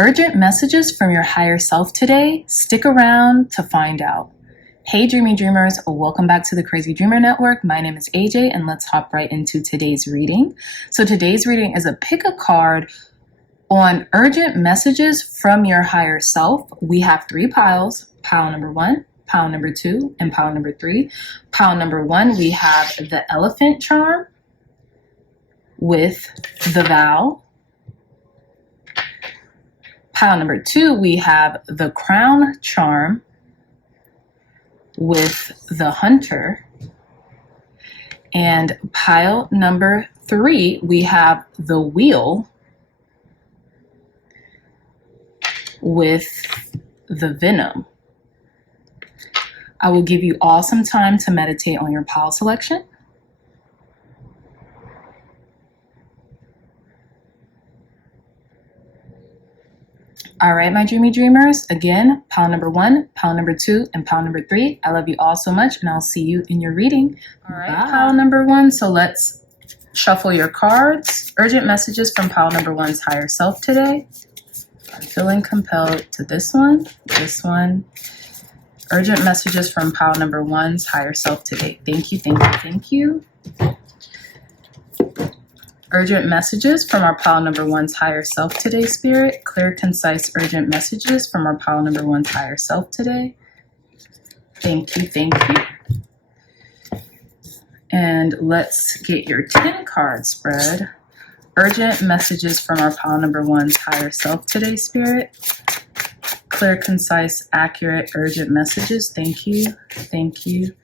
Urgent messages from your higher self today? Stick around to find out. Hey dreamy dreamers, welcome back to the Crazy Dreamer Network. My name is AJ and let's hop right into today's reading. So today's reading is a pick a card on urgent messages from your higher self. We have 3 piles, pile number 1, pile number 2, and pile number 3. Pile number 1, we have the elephant charm with the vow. Pile number 2, we have the crown charm with the hunter. And pile number 3, we have the wheel with the venom. I will give you all some time to meditate on your pile selection. All right, my dreamy dreamers, again, pile number 1, pile number 2, and pile number 3. I love you all so much, and I'll see you in your reading. All right, bye. Pile number 1, so let's shuffle your cards. Urgent messages from pile number 1's higher self today. I'm feeling compelled to this one. Urgent messages from pile number 1's higher self today. Thank you, thank you, thank you. Urgent messages from our pile number 1's higher self today, Spirit. Clear, concise, urgent messages from our pile number 1's higher self today. Thank you, thank you. And let's get your 10 card spread. Urgent messages from our pile number 1's higher self today, Spirit. Clear, concise, accurate, urgent messages. Thank you, thank you.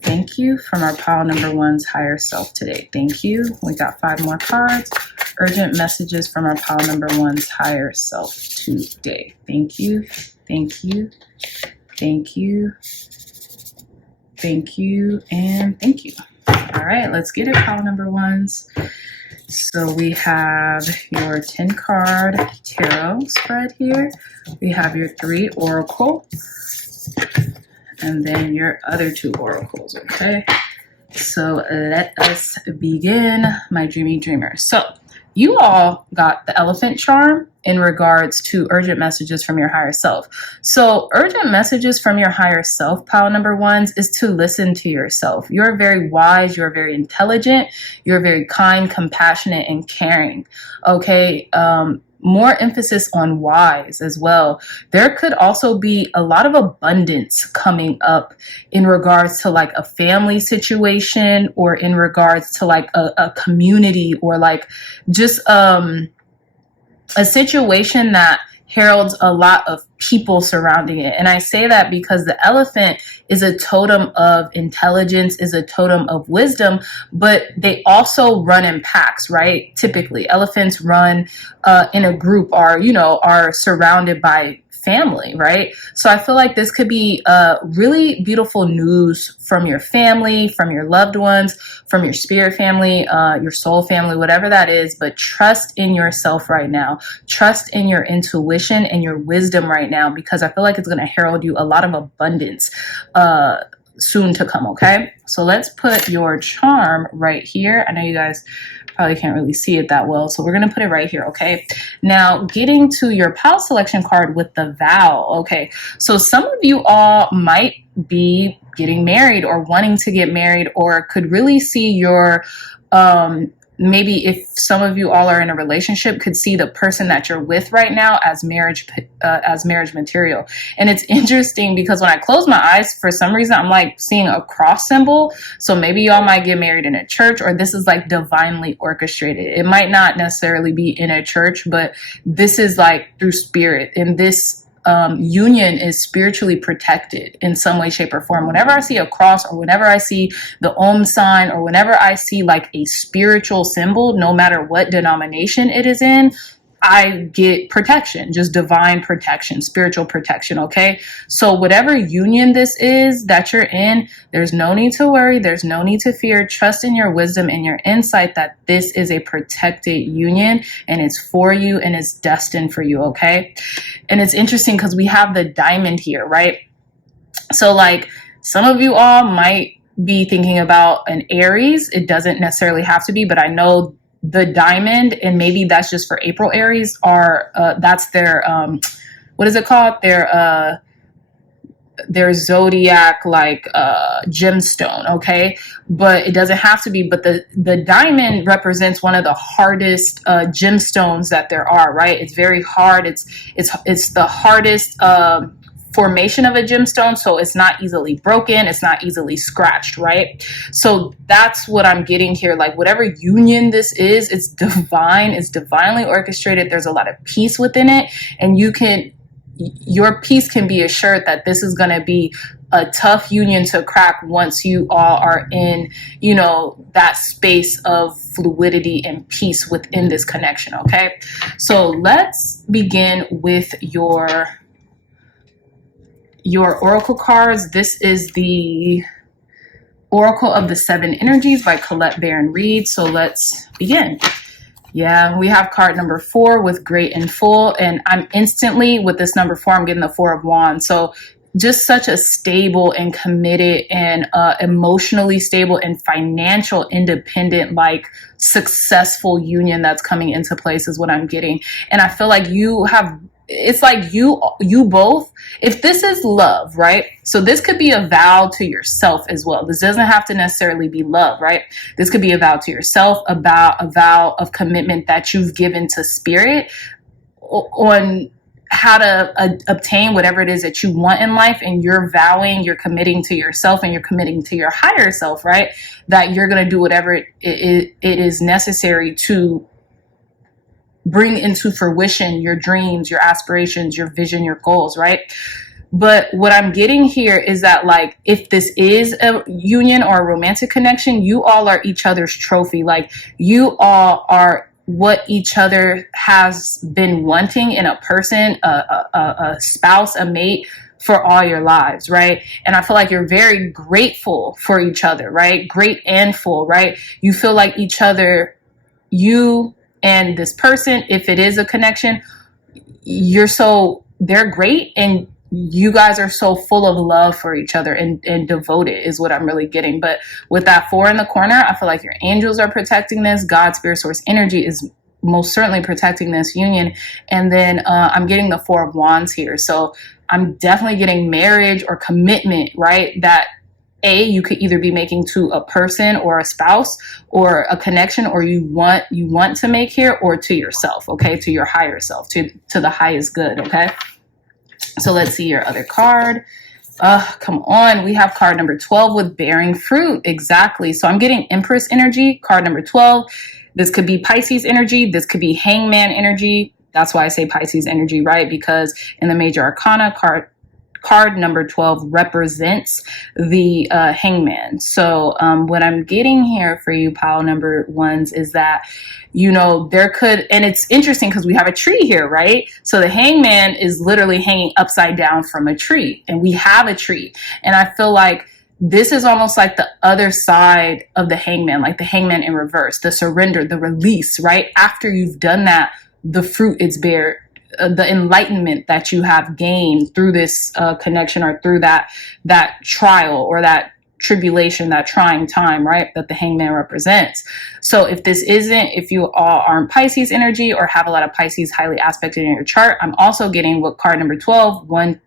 Thank you from our pile number 1's higher self today. Thank you. We got 5 more cards. Urgent messages from our pile number 1's higher self today. Thank you. Thank you. Thank you. Thank you. And thank you. All right, let's get it, pile number 1's. So we have your 10 card tarot spread here. We have your 3 oracle. And then your other 2 oracles, okay? So let us begin, my dreamy dreamers. So you all got the elephant charm in regards to urgent messages from your higher self. So urgent messages from your higher self, pile number 1's, is to listen to yourself. You're very wise, you're very intelligent, you're very kind, compassionate, and caring, okay? More emphasis on wise as well. There could also be a lot of abundance coming up in regards to like a family situation or in regards to like a community or like just a situation that heralds a lot of people surrounding it. And I say that because the elephant is a totem of intelligence, is a totem of wisdom, but they also run in packs, right? Typically, elephants run in a group or, you know, are surrounded by family, right? So I feel like this could be really beautiful news from your family, from your loved ones, from your spirit family, your soul family, whatever that is. But trust in yourself right now. Trust in your intuition and your wisdom right now, because I feel like it's going to herald you a lot of abundance soon to come, okay? So let's put your charm right here. I know you guys probably can't really see it that well, so we're going to put it right here, okay? Now, getting to your pile selection card with the vow, okay? So some of you all might be getting married or wanting to get married, or could really see your maybe if some of you all are in a relationship, could see the person that you're with right now as marriage material. And it's interesting because when I close my eyes, for some reason, I'm like seeing a cross symbol. So maybe y'all might get married in a church, or this is like divinely orchestrated. It might not necessarily be in a church, but this is like through spirit. And this union is spiritually protected in some way, shape, or form. Whenever I see a cross, or whenever I see the Om sign, or whenever I see like a spiritual symbol, no matter what denomination it is in, I get protection, just divine protection, spiritual protection, okay? So whatever union this is that you're in, there's no need to worry. There's no need to fear. Trust in your wisdom and your insight that this is a protected union and it's for you and it's destined for you, okay? And it's interesting because we have the diamond here, right? So like some of you all might be thinking about an Aries. It doesn't necessarily have to be, but I know the diamond, and maybe that's just for April Aries, are that's their what is it called? Their zodiac like gemstone, okay? But it doesn't have to be. But the diamond represents one of the hardest gemstones that there are, right? It's very hard. It's the hardest formation of a gemstone, so it's not easily broken, it's not easily scratched, right? So that's what I'm getting here. Like whatever union this is, it's divine, it's divinely orchestrated. There's a lot of peace within it, and your peace can be assured that this is going to be a tough union to crack once you all are in, you know, that space of fluidity and peace within this connection, okay? So let's begin with your oracle cards. This is the Oracle of the Seven Energies by Colette Baron Reed. So let's begin. Yeah, we have card number 4 with Great and Full, and I'm instantly, with this number 4, I'm getting the 4 of Wands. So just such a stable and committed and emotionally stable and financial independent, like successful union that's coming into place is what I'm getting. And I feel like you have, it's like you both, if this is love, right? So this could be a vow to yourself as well. This doesn't have to necessarily be love, right? This could be a vow to yourself, about a vow of commitment that you've given to spirit on how to obtain whatever it is that you want in life. And you're vowing, you're committing to yourself, and you're committing to your higher self, right? That you're going to do whatever it is necessary to bring into fruition your dreams, your aspirations, your vision, your goals, right? But what I'm getting here is that, like, if this is a union or a romantic connection, you all are each other's trophy. Like, you all are what each other has been wanting in a person, a spouse, a mate, for all your lives, right? And I feel like you're very grateful for each other, right? Great and full, right? You feel like each other, you and this person, if it is a connection, they're great, and you guys are so full of love for each other and devoted is what I'm really getting. But with that 4 in the corner, I feel like your angels are protecting this. God, spirit, source, energy is most certainly protecting this union. And then I'm getting the 4 of Wands here. So I'm definitely getting marriage or commitment, right? That you could either be making to a person or a spouse or a connection, or you want to make here, or to yourself, okay? To your higher self, to the highest good, okay? So let's see your other card. Come on. We have card number 12 with bearing fruit. Exactly. So I'm getting Empress energy, card number 12. This could be Pisces energy. This could be Hangman energy. That's why I say Pisces energy, right? Because in the major arcana, card number 12 represents the Hangman. So what I'm getting here for you, pile number 1s, is that, you know, there could, and it's interesting because we have a tree here, right? So the Hangman is literally hanging upside down from a tree, and we have a tree. And I feel like this is almost like the other side of the Hangman, like the Hangman in reverse, the surrender, the release, right? After you've done that, the fruit it's bear, the enlightenment that you have gained through this connection, or through that trial or that tribulation, that trying time, right? That the Hangman represents. So if you all aren't Pisces energy or have a lot of Pisces highly aspected in your chart, I'm also getting what card number 12, 1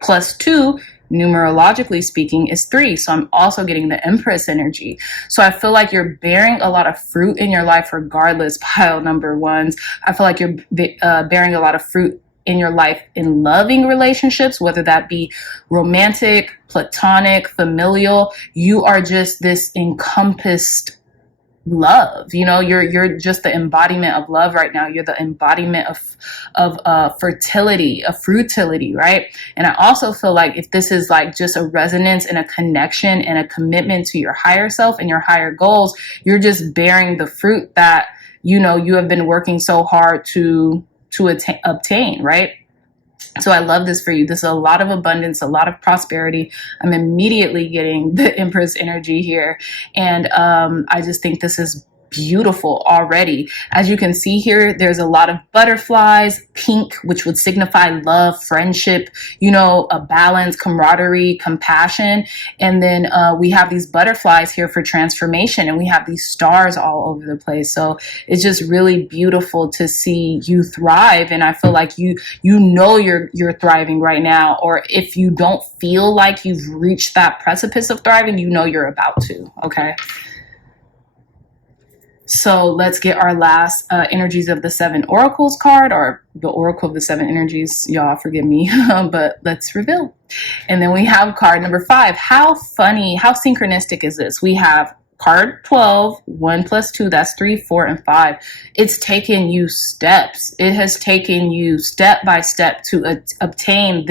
plus 2, numerologically speaking, is 3. So I'm also getting the Empress energy. So I feel like you're bearing a lot of fruit in your life regardless, pile number 1s. I feel like you're bearing a lot of fruit in your life in loving relationships, whether that be romantic, platonic, familial. You are just this encompassed love. You know, you're just the embodiment of love right now. You're the embodiment of fertility, of frutility, right? And I also feel like if this is like just a resonance and a connection and a commitment to your higher self and your higher goals, you're just bearing the fruit that, you know, you have been working so hard to obtain, right? So I love this for you. This is a lot of abundance, a lot of prosperity. I'm immediately getting the Empress energy here. And I just think this is beautiful already. As you can see here, there's a lot of butterflies, pink, which would signify love, friendship, you know, a balance, camaraderie, compassion. And then we have these butterflies here for transformation, and we have these stars all over the place. So it's just really beautiful to see you thrive. And I feel like you know you're thriving right now, or if you don't feel like you've reached that precipice of thriving, you know you're about to. Okay. So let's get our last energies of the 7 oracles card, or the oracle of the 7 energies. Y'all forgive me, but let's reveal. And then we have card number 5. How funny, how synchronistic is this? We have card 12, 1 plus 2, that's 3, 4, and 5. It's taken you steps. It has taken you step by step to obtain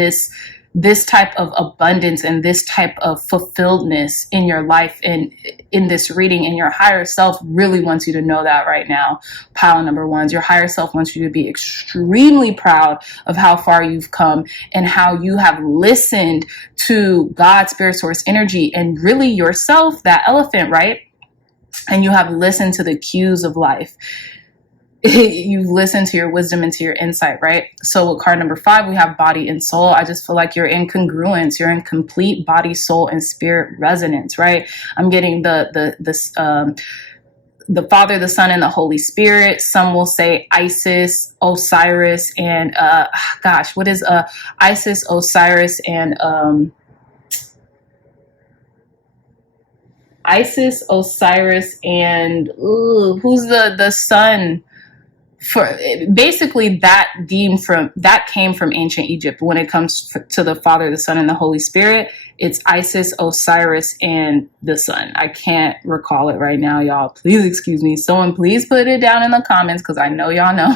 this type of abundance and this type of fulfilledness in your life. And in this reading, and your higher self really wants you to know that right now, pile number ones. Your higher self wants you to be extremely proud of how far you've come and how you have listened to God, spirit, source, energy, and really yourself, that elephant, right? And you have listened to the cues of life. You've listened to your wisdom and to your insight, right? So with card number 5, we have body and soul. I just feel like you're in congruence. You're in complete body, soul, and spirit resonance, right? I'm getting the Father, the Son, and the Holy Spirit. Some will say Isis, Osiris, and gosh, what is Isis, Osiris, and Isis, Osiris, and who's the sun? For basically that came from ancient Egypt. When it comes to the Father, the Son, and the Holy Spirit, it's Isis, Osiris, and the Sun. I can't recall it right now, y'all. Please excuse me. Someone please put it down in the comments, because I know y'all know.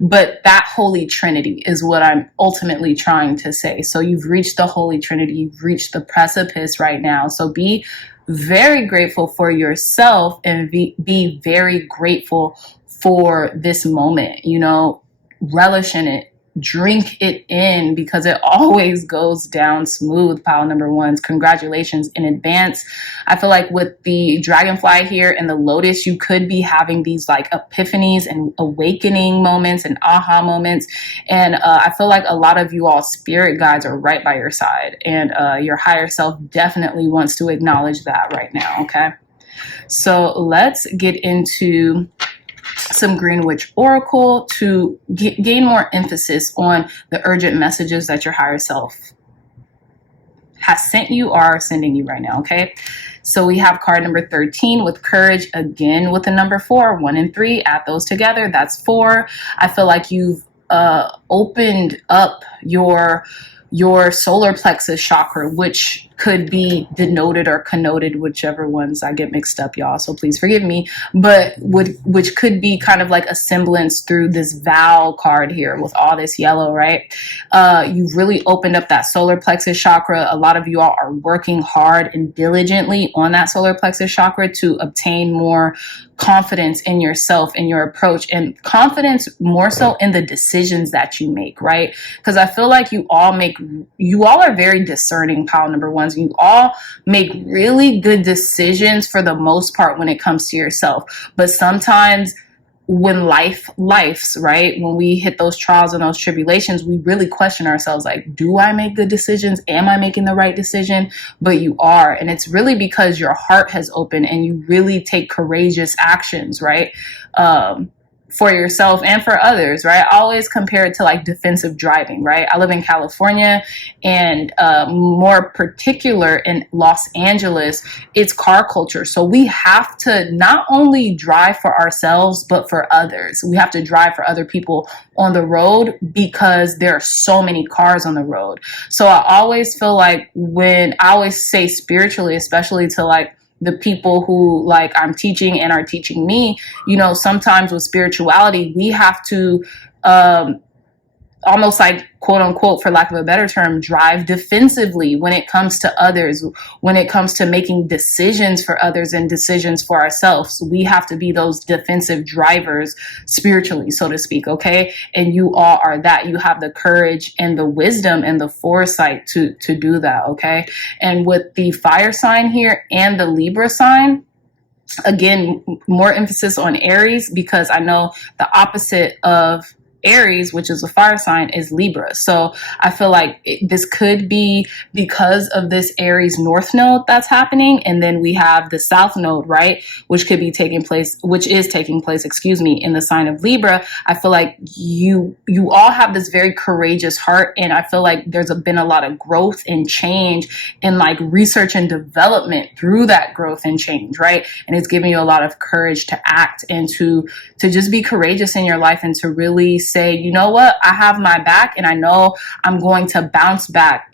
But that Holy Trinity is what I'm ultimately trying to say. So you've reached the Holy Trinity. You've reached the precipice right now. So be very grateful for yourself, and be very grateful for this moment, you know, relish in it, drink it in, because it always goes down smooth, pile number ones. Congratulations in advance. I feel like with the dragonfly here and the lotus, you could be having these like epiphanies and awakening moments and aha moments. And I feel like a lot of you all spirit guides are right by your side, and your higher self definitely wants to acknowledge that right now. Okay. So let's get into some Green Witch Oracle to gain more emphasis on the urgent messages that your higher self has sent you or are sending you right now, okay? So we have card number 13 with courage, again with the number 4, 1 and 3, add those together, that's 4. I feel like you've opened up your solar plexus chakra, which could be denoted or connoted, whichever ones I get mixed up, y'all, so please forgive me, but which could be kind of like a semblance through this Val card here with all this yellow, right? You've really opened up that solar plexus chakra. A lot of you all are working hard and diligently on that solar plexus chakra to obtain more confidence in yourself and your approach, and confidence more so in the decisions that you make, right? Because I feel like you all are very discerning, pile number ones. You all make really good decisions for the most part when it comes to yourself. But sometimes when life's right, when we hit those trials and those tribulations, we really question ourselves, like, do I make good decisions? Am I making the right decision? But you are, and it's really because your heart has opened and you really take courageous actions, right? For yourself and for others, right? I always compare it to like defensive driving, right? I live in California, and more particular in Los Angeles, it's car culture. So we have to not only drive for ourselves, but for others. We have to drive for other people on the road because there are so many cars on the road. So I always feel like, when I always say spiritually, especially to like the people who like I'm teaching and are teaching me, you know, sometimes with spirituality, we have to almost like, quote unquote, for lack of a better term, drive defensively when it comes to others, when it comes to making decisions for others and decisions for ourselves. We have to be those defensive drivers spiritually, so to speak, okay? And you all are that. You have the courage and the wisdom and the foresight to do that, okay? And with the fire sign here and the Libra sign, Again, more emphasis on Aries, because I know the opposite of Aries, which is a fire sign, is Libra. So I feel like this could be because of this Aries north node that's happening, and then we have the south node, right, which could be taking place, which is taking place, excuse me, in the sign of Libra. I feel like you all have this very courageous heart, and I feel like there's been a lot of growth and change and like research and development through that growth and change, right? And it's giving you a lot of courage to act and to just be courageous in your life, and to really say, you know what, I have my back, and I know I'm going to bounce back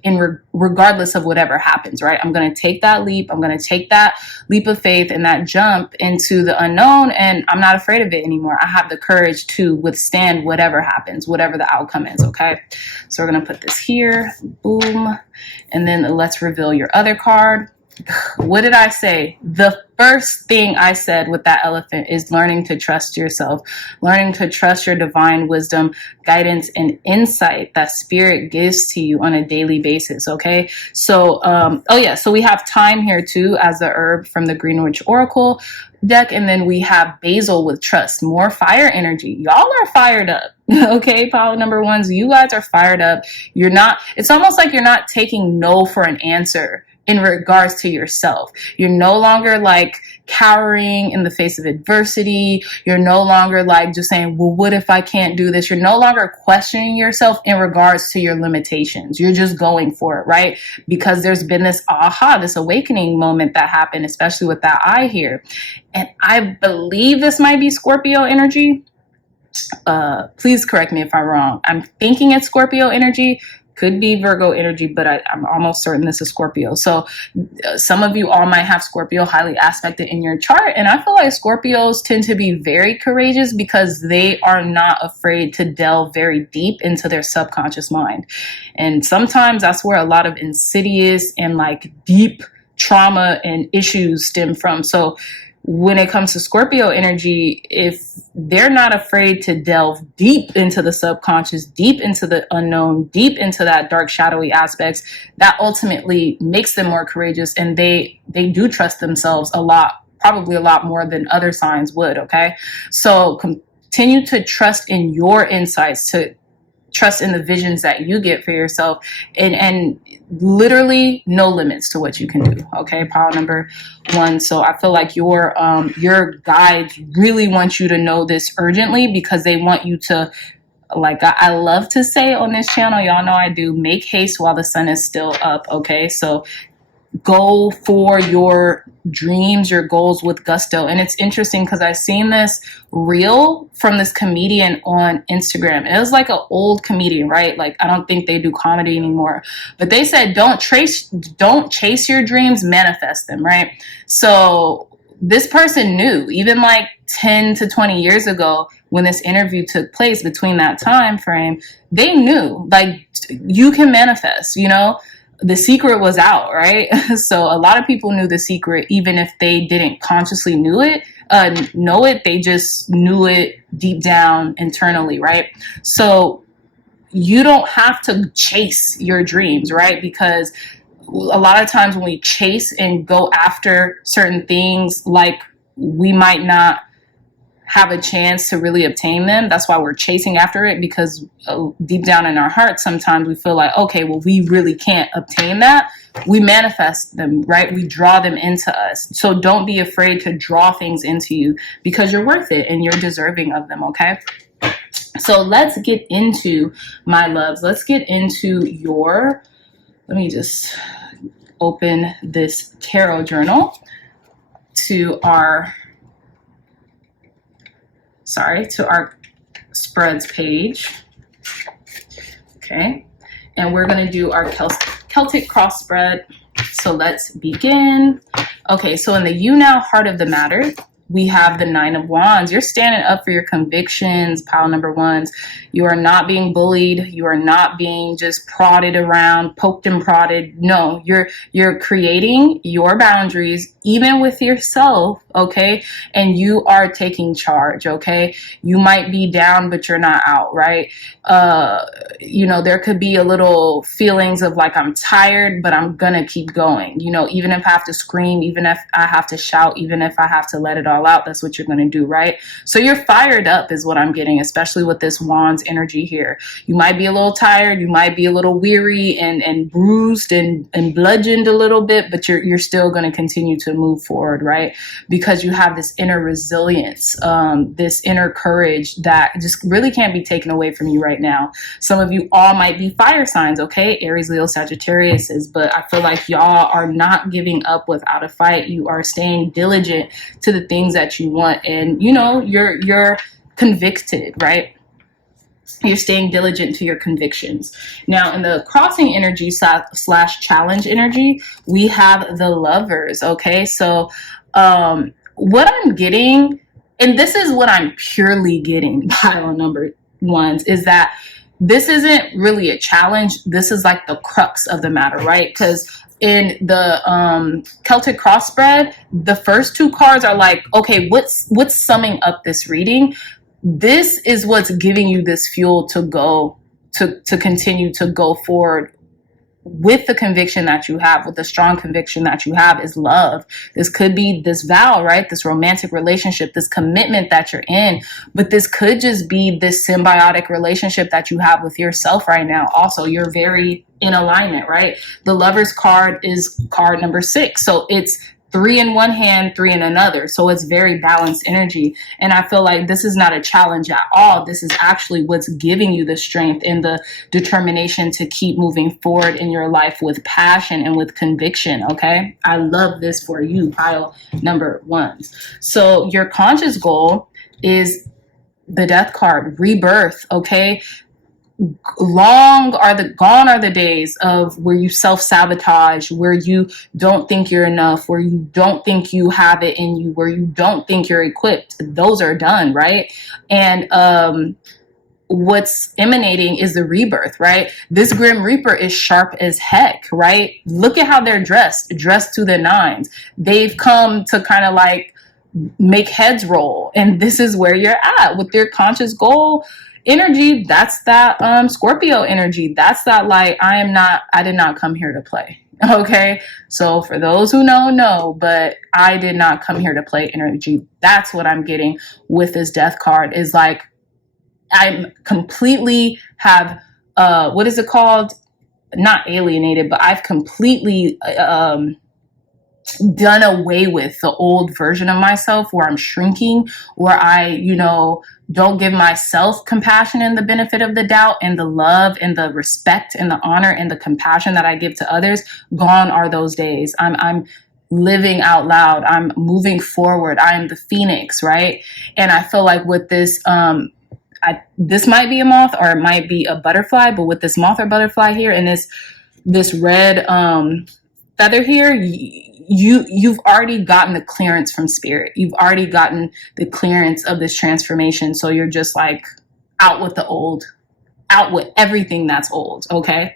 regardless of whatever happens, right? I'm going to take that leap. I'm going to take that leap of faith and that jump into the unknown, and I'm not afraid of it anymore. I have the courage to withstand whatever happens, whatever the outcome is, okay? So we're going to put this here, boom, and then let's reveal your other card. What did I say? The first thing I said with that elephant is learning to trust yourself, learning to trust your divine wisdom, guidance, and insight that spirit gives to you on a daily basis. Okay. So, oh yeah. So we have time here too as the herb from the Greenwich Oracle deck. And then we have basil with trust, more fire energy. Y'all are fired up. Okay. Pile number ones, you guys are fired up. You're not, it's almost like you're not taking no for an answer in regards to yourself. You're no longer like cowering in the face of adversity. You're no longer like just saying, well, what if I can't do this? You're no longer questioning yourself in regards to your limitations. You're just going for it, right? Because there's been this this awakening moment that happened, especially with that eye here. And I believe this might be Scorpio energy. Please correct me if I'm wrong. I'm thinking it's Scorpio energy. Could be Virgo energy, but I'm almost certain this is Scorpio. So some of you all might have Scorpio highly aspected in your chart. And I feel like Scorpios tend to be very courageous because they are not afraid to delve very deep into their subconscious mind. And sometimes that's where a lot of insidious and like deep trauma and issues stem from. So when it comes to Scorpio energy, if they're not afraid to delve deep into the subconscious, deep into the unknown, deep into that dark, shadowy aspects, that ultimately makes them more courageous, and they do trust themselves a lot, probably a lot more than other signs would, okay? So continue to trust in your insights, to trust in the visions that you get for yourself, and literally no limits to what you can do. Okay, pile number one. So I feel like your guides really want you to know this urgently, because they want you to, like I love to say on this channel, y'all know I do, make haste while the sun is still up. Okay, so go for your dreams, your goals with gusto. And it's interesting because I've seen this reel from this comedian on Instagram. It was like an old comedian, right? Like, I don't think they do comedy anymore, but they said, don't chase your dreams, manifest them, right? So this person knew, even like 10 to 20 years ago, when this interview took place, between that time frame, they knew, like, you can manifest, you know? The secret was out, right? So a lot of people knew the secret, even if they didn't consciously know it, they just knew it deep down internally, right? So you don't have to chase your dreams, right? Because a lot of times when we chase and go after certain things, like, we might not have a chance to really obtain them. That's why we're chasing after it, because deep down in our hearts, sometimes we feel like, okay, well, we really can't obtain that. We manifest them, right? We draw them into us. So don't be afraid to draw things into you, because you're worth it and you're deserving of them, okay? So let's get into, my loves, let's get into your, let me just open this tarot journal to our spreads page. Okay, and we're going to do our Celtic cross spread. So let's begin. Okay, so in the You Now Heart of the Matter, we have the Nine of Wands. You're standing up for your convictions, pile number ones. You are not being bullied. You are not being just prodded around, poked and prodded. No, you're creating your boundaries, even with yourself, okay? And you are taking charge, okay? You might be down, but you're not out, right? You know, there could be a little feelings of like, I'm tired, but I'm gonna keep going. You know, even if I have to scream, even if I have to shout, even if I have to let it all out, that's what you're gonna do, right? So you're fired up is what I'm getting, especially with this Wands energy here. You might be a little tired, you might be a little weary and bruised and bludgeoned a little bit, but you're still gonna continue to move forward, right? Because you have this inner resilience, this inner courage that just really can't be taken away from you right now. Some of you all might be fire signs, okay? Aries, Leo, Sagittarius, but I feel like y'all are not giving up without a fight. You are staying diligent to the things that you want, and you know, you're convicted, right? You're staying diligent to your convictions. Now, in the crossing energy slash challenge energy, we have the Lovers, okay? So what I'm getting, and this is what I'm purely getting, pile number ones, is that this isn't really a challenge. This is like the crux of the matter, right? Because in the Celtic cross spread, the first two cards are like, okay, what's summing up this reading? This is what's giving you this fuel to go to continue to go forward with the conviction that you have, with the strong conviction that you have, is love. This could be this vow, right? This romantic relationship, this commitment that you're in, but this could just be this symbiotic relationship that you have with yourself right now. Also, you're very in alignment, right? The Lovers card is card number 6. So it's 3 in one hand, 3 in another. So it's very balanced energy. And I feel like this is not a challenge at all. This is actually what's giving you the strength and the determination to keep moving forward in your life with passion and with conviction, okay? I love this for you, pile number ones. So your conscious goal is the Death card, rebirth, okay? Gone are the days of where you self-sabotage, where you don't think you're enough, where you don't think you have it in you, where you don't think you're equipped. Those are done, right? And what's emanating is the rebirth, right? This Grim Reaper is sharp as heck, right? Look at how they're dressed to the nines. They've come to kind of like make heads roll, and this is where you're at with your conscious goal energy. That's that Scorpio energy. That's that like, I did not come here to play, okay? So for those who know, but I did not come here to play energy. That's what I'm getting with this Death card, is like, I'm completely have what is it called, not alienated, but I've completely done away with the old version of myself where I'm shrinking, where I, don't give myself compassion and the benefit of the doubt and the love and the respect and the honor and the compassion that I give to others. Gone are those days. I'm living out loud. I'm moving forward. I am the phoenix, right? And I feel like with this, this might be a moth or it might be a butterfly, but with this moth or butterfly here and this red feather here, you've already gotten the clearance from spirit. You've already gotten the clearance of this transformation. So you're just like out with the old, out with everything that's old. Okay.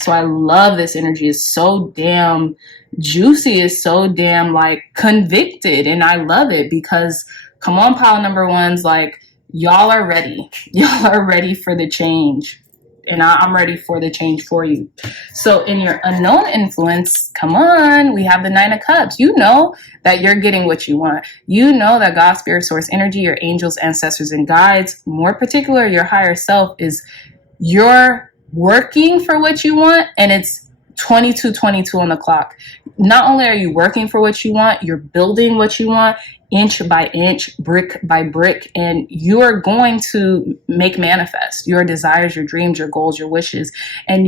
So I love this energy. It's so damn juicy. It's so damn like convicted. And I love it because come on, pile number ones, like y'all are ready. Y'all are ready for the change. And I'm ready for the change for you. So in your unknown influence, come on, we have the 9 of Cups. You know that you're getting what you want. You know that God, Spirit, Source, Energy, your angels, ancestors, and guides, more particular, your higher self, is you're working for what you want, and it's 22:22 on the clock. Not only are you working for what you want, you're building what you want, inch by inch, brick by brick, and you are going to make manifest your desires, your dreams, your goals, your wishes. And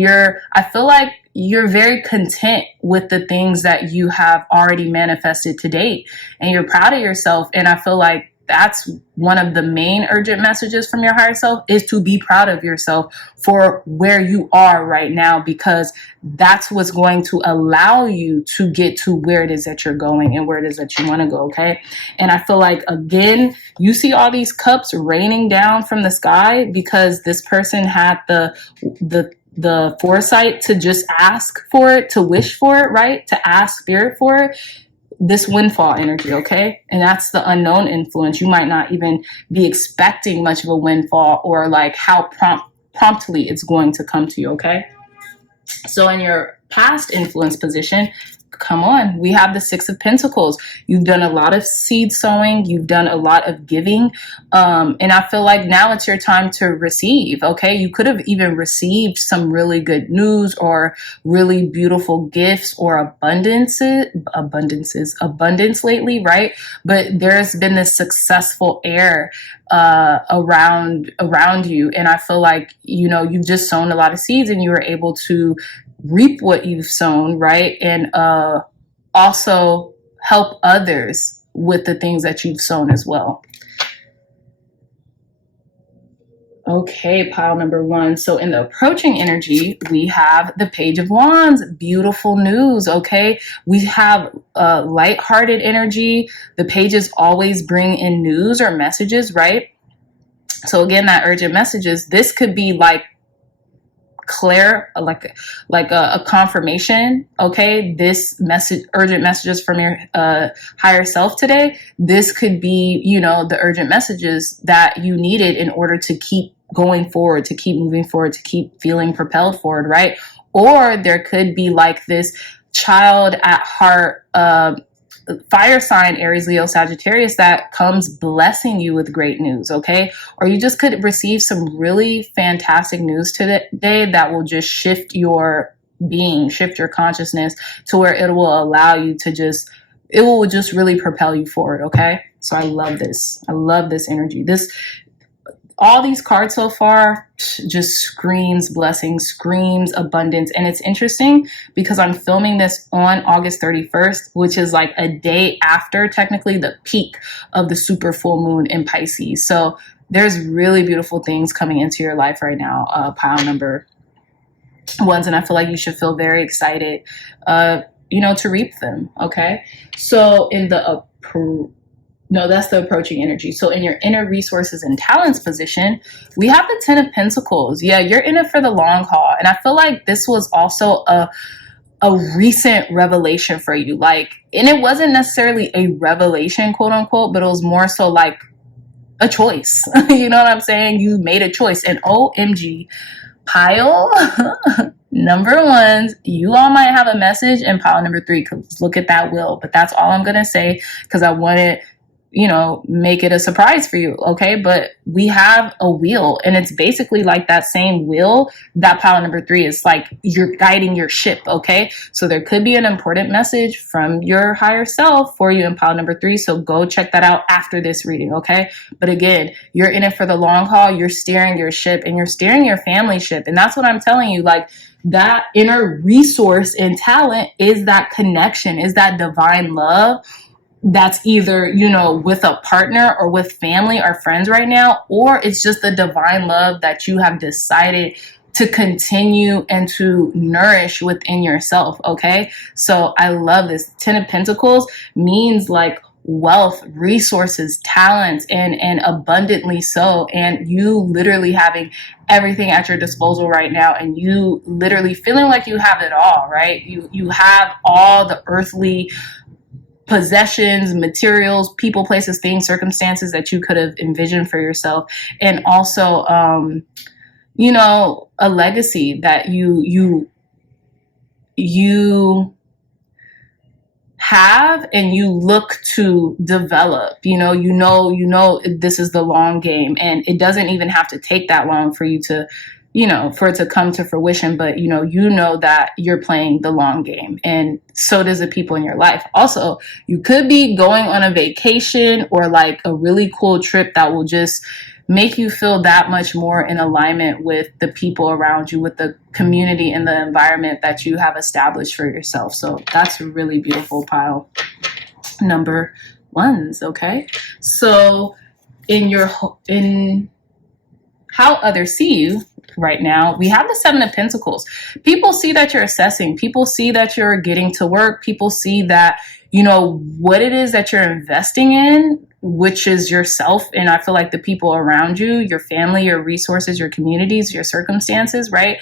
I feel like you're very content with the things that you have already manifested to date, and you're proud of yourself. And I feel like that's one of the main urgent messages from your higher self, is to be proud of yourself for where you are right now, because that's what's going to allow you to get to where it is that you're going and where it is that you want to go. Okay. And I feel like, again, you see all these cups raining down from the sky because this person had the foresight to just ask for it, to wish for it, right? To ask spirit for it. This windfall energy, okay? And that's the unknown influence. You might not even be expecting much of a windfall, or like how promptly it's going to come to you, okay? So in your past influence position, come on, we have the Six of Pentacles. You've done a lot of seed sowing. You've done a lot of giving. And I feel like now it's your time to receive, okay? You could have even received some really good news or really beautiful gifts or abundance lately, right? But there's been this successful air around you. And I feel like, you know, you've just sown a lot of seeds and you were able to reap what you've sown, right? And also help others with the things that you've sown as well. Okay, pile number one. So in the approaching energy, we have the Page of Wands. Beautiful news, okay? We have lighthearted energy. The pages always bring in news or messages, right? So again, that urgent messages, this could be like a confirmation, okay? This message, urgent messages from your higher self today, this could be, you know, the urgent messages that you needed in order to keep going forward, to keep moving forward, to keep feeling propelled forward, right? Or there could be like this child at heart fire sign, Aries, Leo, Sagittarius, that comes blessing you with great news, okay? Or you just could receive some really fantastic news today that will just shift your being, shift your consciousness to where it will allow you to just, it will just really propel you forward, okay? So I love this. I love this energy. All these cards so far just screams blessing, screams abundance. And it's interesting because I'm filming this on August 31st, which is like a day after technically the peak of the super full moon in Pisces. So there's really beautiful things coming into your life right now, pile number ones. And I feel like you should feel very excited, you know, to reap them. Okay. So in the no, that's the approaching energy. So in your inner resources and talents position, we have the Ten of Pentacles. Yeah, you're in it for the long haul. And I feel like this was also a recent revelation for you. Like, and it wasn't necessarily a revelation, quote unquote, but it was more so like a choice. You know what I'm saying? You made a choice. And OMG, pile number ones, you all might have a message in pile number three, because look at that wheel. But that's all I'm going to say, because I want to, you know, make it a surprise for you, okay? But we have a wheel, and it's basically like that same wheel that pile number three is like you're guiding your ship, okay? So there could be an important message from your higher self for you in pile number three, so go check that out after this reading, okay? But again, you're in it for the long haul, you're steering your ship, and you're steering your family ship, and that's what I'm telling you, like, that inner resource and talent is that connection, is that divine love that's either, you know, with a partner or with family or friends right now, or it's just the divine love that you have decided to continue and to nourish within yourself, okay? So I love this. Ten of Pentacles means like wealth, resources, talents, and abundantly so. And you literally having everything at your disposal right now, and you literally feeling like you have it all, right? You have all the earthly possessions, materials, people, places, things, circumstances that you could have envisioned for yourself. And also, you know, a legacy that you have and you look to develop. You know, this is the long game, and it doesn't even have to take that long for you to, you know, for it to come to fruition. But, you know that you're playing the long game, and so does the people in your life. Also, you could be going on a vacation or like a really cool trip that will just make you feel that much more in alignment with the people around you, with the community and the environment that you have established for yourself. So that's a really beautiful pile number ones. Okay. So in how others see you right now, we have the Seven of Pentacles. People see that you're assessing. People see that you're getting to work. People see that, you know, what it is that you're investing in, which is yourself. And I feel like the people around you, your family, your resources, your communities, your circumstances, right?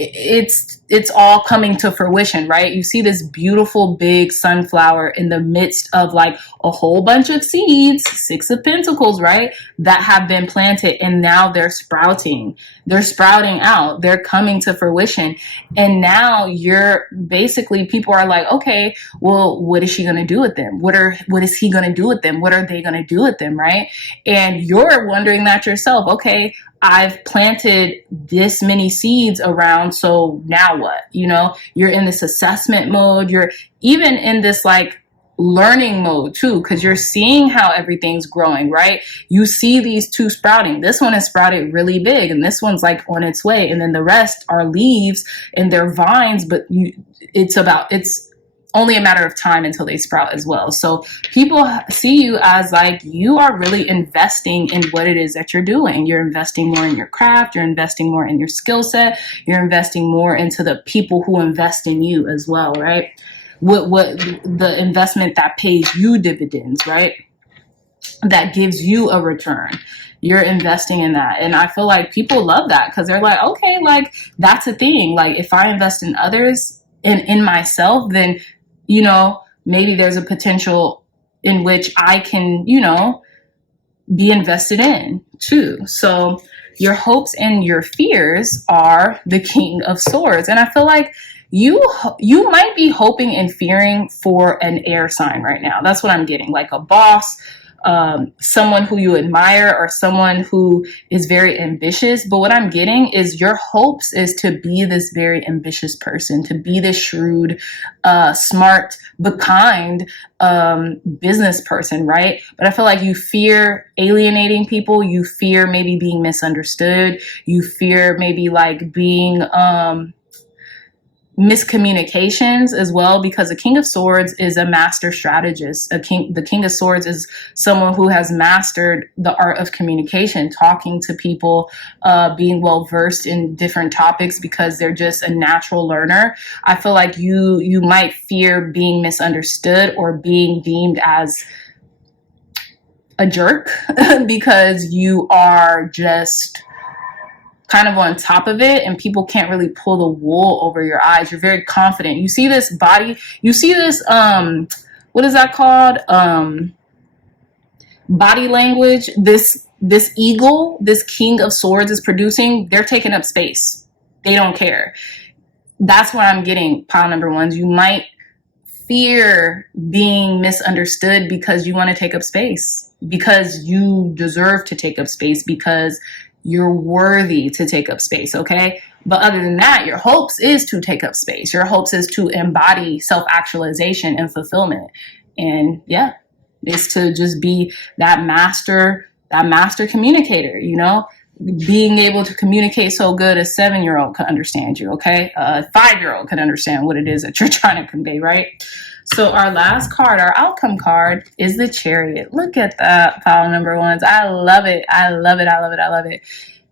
It's all coming to fruition, right? You see this beautiful big sunflower in the midst of like a whole bunch of seeds, Six of Pentacles, right? That have been planted, and now they're sprouting. They're sprouting out. They're coming to fruition. And now you're basically, people are like, okay, well, what is she going to do with them? What is he going to do with them? What are they going to do with them, right? And you're wondering that yourself. Okay, I've planted this many seeds around, so now what? You know, you're in this assessment mode. You're even in this like learning mode too, because you're seeing how everything's growing, right? You see these two sprouting. This one is sprouted really big, and this one's like on its way, and then the rest are leaves and they're vines, but it's only a matter of time until they sprout as well. So people see you as like, you are really investing in what it is that you're doing. You're investing more in your craft. You're investing more in your skill set. You're investing more into the people who invest in you as well, right? What the investment that pays you dividends, right? That gives you a return. You're investing in that. And I feel like people love that, because they're like, okay, like that's a thing. Like if I invest in others and in myself, then, you know, maybe there's a potential in which I can, you know, be invested in too. So your hopes and your fears are the King of Swords. And I feel like you might be hoping and fearing for an air sign right now. That's what I'm getting, like a boss, someone who you admire, or someone who is very ambitious. But what I'm getting is your hopes is to be this very ambitious person, to be this shrewd, smart, but kind business person, right? But I feel like you fear alienating people. You fear maybe being misunderstood. You fear maybe like being miscommunications as well, because the King of Swords is a master strategist. The King of Swords is someone who has mastered the art of communication, talking to people, being well versed in different topics because they're just a natural learner. I feel like you might fear being misunderstood or being deemed as a jerk because you are just kind of on top of it, and people can't really pull the wool over your eyes. You're very confident. You see this body, you see this, what is that called? Body language. This eagle, this King of Swords is producing, they're taking up space. They don't care. That's what I'm getting, pile number ones. You might fear being misunderstood because you want to take up space, because you deserve to take up space, because you're worthy to take up space, okay? But other than that, your hopes is to take up space. Your hopes is to embody self-actualization and fulfillment. And yeah, it's to just be that master communicator, you know? Being able to communicate so good a 7-year-old can understand you, okay? A 5-year-old can understand what it is that you're trying to convey, right? So our last card, our outcome card, is the Chariot. Look at that, pile number ones. I love it. I love it. I love it. I love it.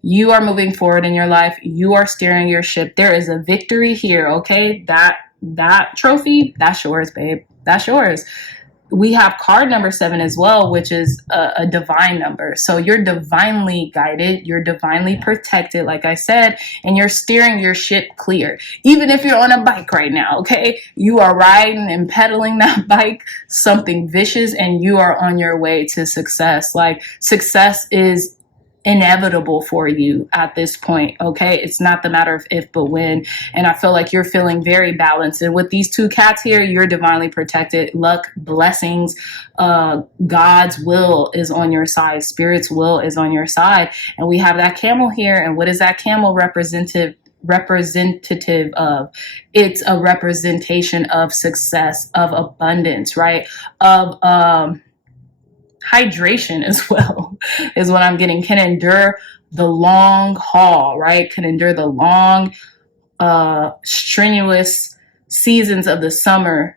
You are moving forward in your life. You are steering your ship. There is a victory here, okay? That trophy, that's yours, babe. That's yours. We have card number 7 as well, which is a divine number. So you're divinely guided, you're divinely protected, like I said, and you're steering your ship clear. Even if you're on a bike right now, okay? You are riding and pedaling that bike, something vicious, and you are on your way to success. Like, success is inevitable for you at this point, okay? It's not the matter of if, but when. And I feel like you're feeling very balanced. And with these two cats here, you're divinely protected. Luck, blessings, God's will is on your side. Spirit's will is on your side. And we have that camel here. And what is that camel representative of? It's a representation of success, of abundance, right? Of hydration as well is what I'm getting. Can endure the long haul, right? Can endure the long, strenuous seasons of the summer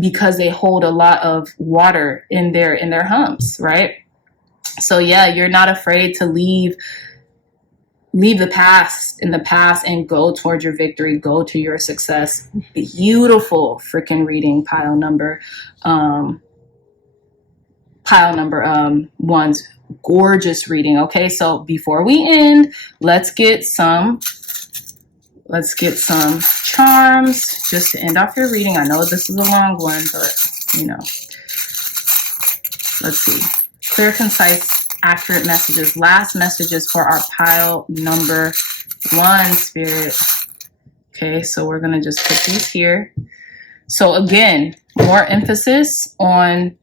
because they hold a lot of water in their humps, right? So yeah, you're not afraid to leave the past in the past and go towards your victory, go to your success. Beautiful freaking reading, pile number ones. Gorgeous reading. Okay, so before we end, let's get some charms just to end off your reading. I know this is a long one, but you know, let's see. Clear, concise, accurate messages. Last messages for our pile number 1, Spirit. Okay, so we're gonna just put these here. So again, more emphasis on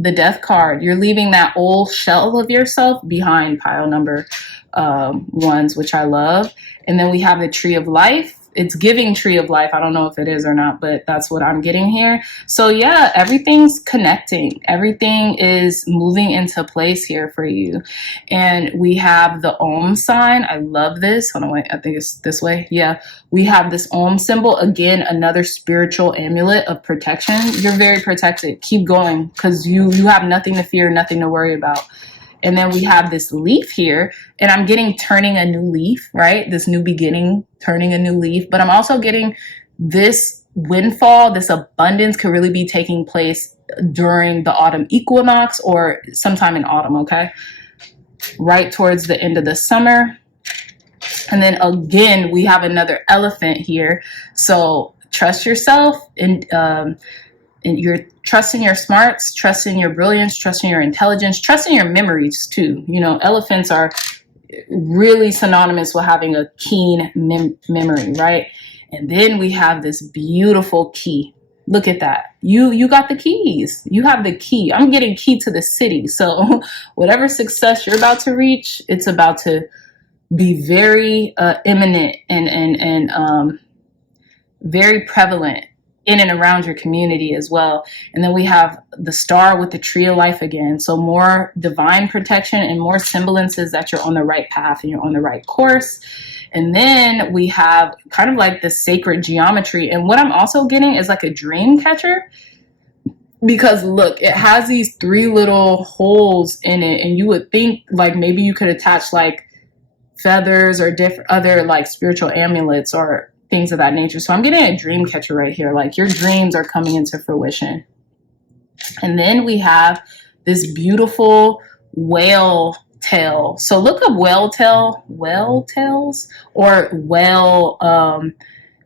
the death card. You're leaving that old shell of yourself behind, pile number 1s, which I love. And then we have the tree of life. It's giving tree of life. I don't know if it is or not, but that's what I'm getting here. So yeah, everything's connecting. Everything is moving into place here for you. And we have the Om sign. I love this. Hold on, wait, I think it's this way. Yeah, we have this Om symbol. Again, another spiritual amulet of protection. You're very protected. Keep going, because you have nothing to fear, nothing to worry about. And then we have this leaf here, and I'm getting turning a new leaf, right? This new beginning, turning a new leaf. But I'm also getting this windfall, this abundance could really be taking place during the autumn equinox or sometime in autumn, okay? Right towards the end of the summer. And then again, we have another elephant here. So trust yourself, and you're trusting your smarts, trusting your brilliance, trusting your intelligence, trusting your memories too. You know, elephants are really synonymous with having a keen memory, right? And then we have this beautiful key. Look at that. You got the keys. You have the key. I'm getting key to the city. So whatever success you're about to reach, it's about to be very imminent and very prevalent in and around your community as well. And then we have the star with the tree of life again. So more divine protection and more semblances that you're on the right path and you're on the right course. And then we have kind of like the sacred geometry. And what I'm also getting is like a dream catcher, because look, it has these 3 little holes in it. And you would think like maybe you could attach like feathers or different other like spiritual amulets or things of that nature. So I'm getting a dream catcher right here. Like your dreams are coming into fruition. And then we have this beautiful whale tail. So look up whale tails or whale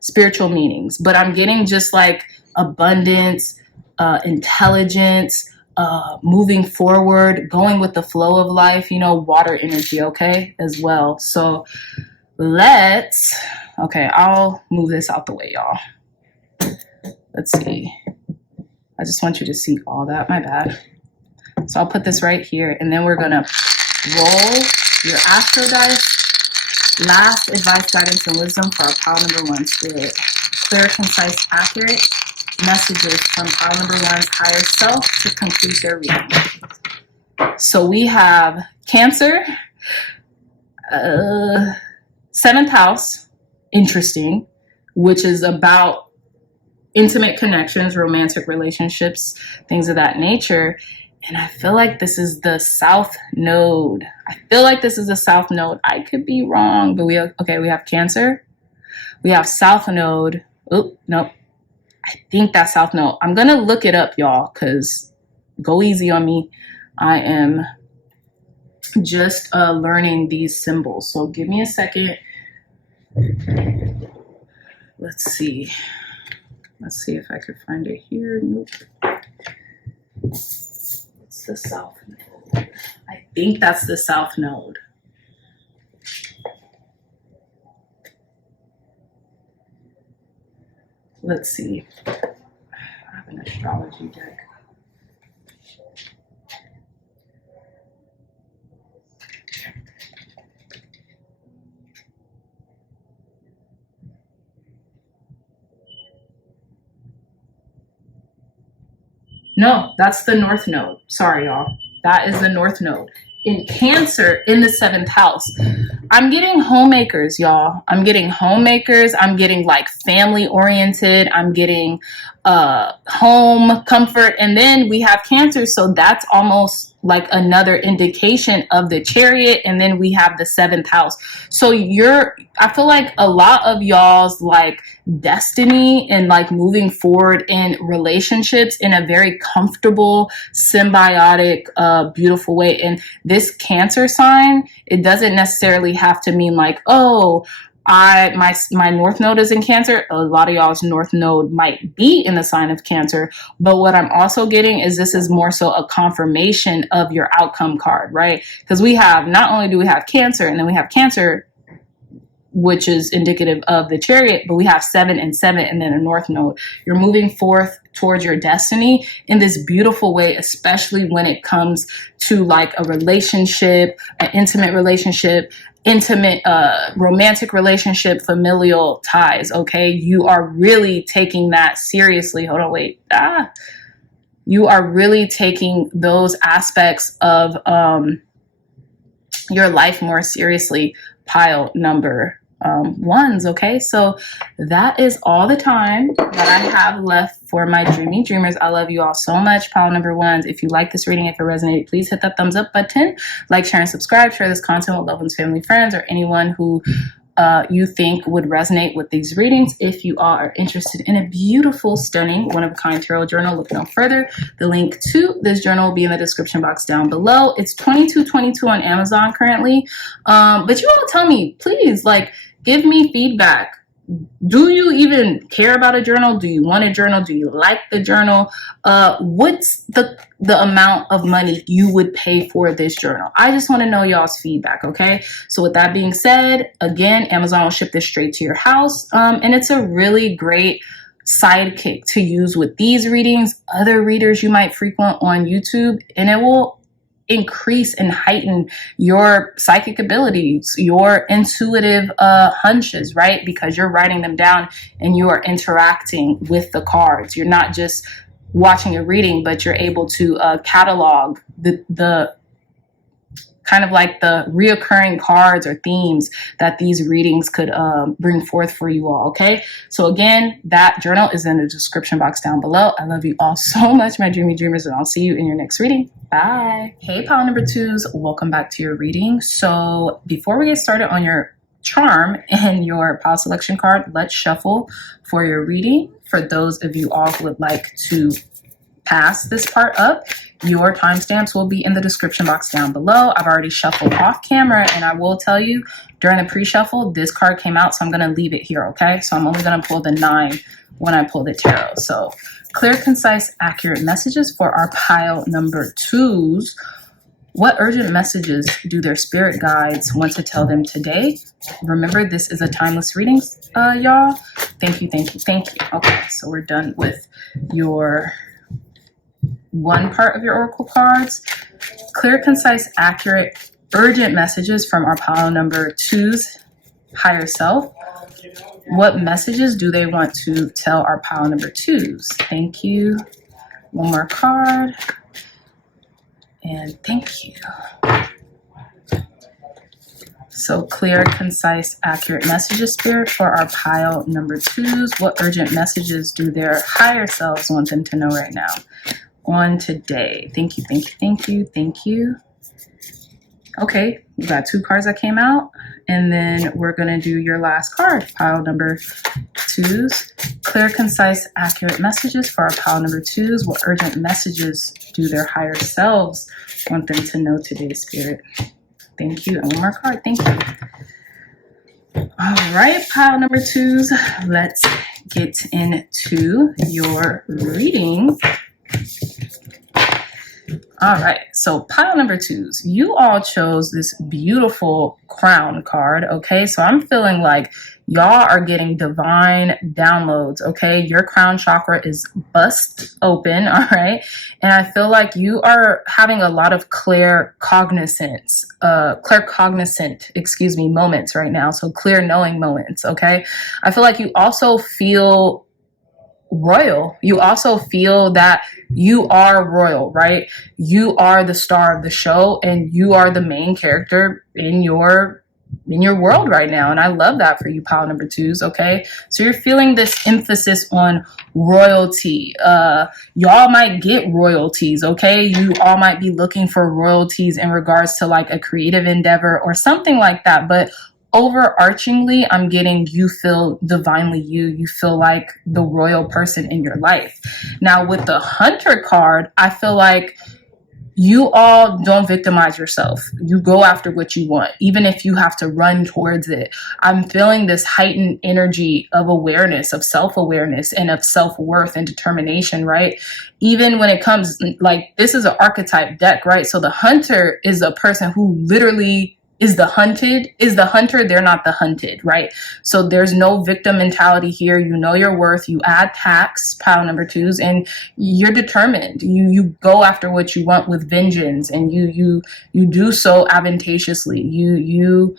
spiritual meanings. But I'm getting just like abundance, intelligence, moving forward, going with the flow of life, you know, water energy, okay, as well. So okay, I'll move this out the way, y'all. Let's see. I just want you to see all that, my bad. So I'll put this right here, and then we're gonna roll your astro dice. Last advice, guidance, and wisdom for our pile number 1, Spirit. Clear, concise, accurate messages from pile number 1's higher self to complete their reading. So we have Cancer, 7th house, interesting, which is about intimate connections, romantic relationships, things of that nature. And I feel like this is the South Node. I could be wrong, but we have Cancer. We have South Node. Oh, no. I think that's South Node. I'm going to look it up, y'all, because go easy on me. I am just learning these symbols. So give me a second. Let's see if I could find it here. Nope. It's the South Node. I think that's the South Node. Let's see. I have an astrology deck. No, that's the North Node. Sorry, y'all. That is the North Node. In Cancer, in the 7th house, I'm getting homemakers, y'all. I'm getting homemakers. I'm getting like family oriented. I'm getting home comfort. And then we have Cancer. So that's almost like another indication of the Chariot, and then we have the 7th house. So I feel like a lot of y'all's like destiny and like moving forward in relationships in a very comfortable, symbiotic, beautiful way. And this Cancer sign, it doesn't necessarily have to mean like, oh, my North Node is in Cancer. A lot of y'all's North Node might be in the sign of Cancer, but what I'm also getting is this is more so a confirmation of your outcome card, right? Because we have, not only do we have Cancer, and then we have Cancer, which is indicative of the Chariot, but we have 7 and 7 and then a North Node. You're moving forth towards your destiny in this beautiful way, especially when it comes to like a relationship, an intimate relationship, romantic relationship, familial ties. Okay, you are really taking that seriously. Hold on, wait. You are really taking those aspects of your life more seriously, pile number ones. Okay, so that is all the time that I have left for my dreamy dreamers. I love you all so much, pile number ones. If you like this reading, if it resonated, please hit that thumbs up button, like, share, and subscribe. Share this content with loved ones, family, friends, or anyone who you think would resonate with these readings. If you are interested in a beautiful, stunning, one-of-a-kind tarot journal, look no further. The link to this journal will be in the description box down below. It's $22.22 on Amazon currently. But you all tell me, please, like, give me feedback. Do you even care about a journal? Do you want a journal? Do you like the journal? What's the amount of money you would pay for this journal? I just want to know y'all's feedback, okay? So with that being said, again, Amazon will ship this straight to your house. And it's a really great sidekick to use with these readings, other readers you might frequent on YouTube, and it will increase and heighten your psychic abilities, your intuitive hunches, right? Because you're writing them down and you are interacting with the cards. You're not just watching a reading, but you're able to catalog the kind of like the reoccurring cards or themes that these readings could bring forth for you all, okay? So again, that journal is in the description box down below. I love you all so much, my dreamy dreamers, and I'll see you in your next reading. Bye. Hey, pile number twos, welcome back to your reading. So before we get started on your charm and your pile selection card, let's shuffle for your reading. For those of you all who would like to pass this part up, your timestamps will be in the description box down below. I've already shuffled off camera, and I will tell you during the pre-shuffle, this card came out, so I'm going to leave it here, okay? So I'm only going to pull the 9 when I pull the tarot. So clear, concise, accurate messages for our pile number twos. What urgent messages do their spirit guides want to tell them today? Remember, this is a timeless reading, y'all. Thank you, thank you, thank you. Okay, so we're done with your one part of your oracle cards. Clear, concise, accurate, urgent messages from our pile number twos higher self. What messages do they want to tell our pile number twos? Thank you. One more card. And thank you. So clear, concise, accurate messages, Spirit, for our pile number twos. What urgent messages do their higher selves want them to know right now on today? Thank you, thank you, thank you, thank you. Okay, we got 2 cards that came out, and then we're going to do your last card, pile number twos. Clear, concise, accurate messages for our pile number twos. What urgent messages do their higher selves want them to know today, Spirit? Thank you. And one more card. Thank you. All right, pile number twos. Let's get into your reading. All right, so pile number twos, you all chose this beautiful crown card, okay? So I'm feeling like y'all are getting divine downloads, okay? Your crown chakra is bust open, all right? And I feel like you are having a lot of claircognizant, moments right now. So clear knowing moments, okay? I feel like you also feel royal. You also feel that you are royal, right? You are the star of the show, and you are the main character in your in your world right now. And I love that for you, pile number twos. Okay. So you're feeling this emphasis on royalty. Y'all might get royalties. Okay. You all might be looking for royalties in regards to like a creative endeavor or something like that. But overarchingly, I'm getting you feel divinely you feel like the royal person in your life. Now with the Hunter card, I feel like you all don't victimize yourself. You go after what you want, even if you have to run towards it. I'm feeling this heightened energy of awareness, of self-awareness, and of self-worth and determination, right? Even when it comes, like, this is an archetype deck, right? So the Hunter is a person who literally is the hunter. They're not the hunted, right? So there's no victim mentality here. You know your worth. You add tax, pile number twos, and you're determined. You go after what you want with vengeance, and you do so advantageously. You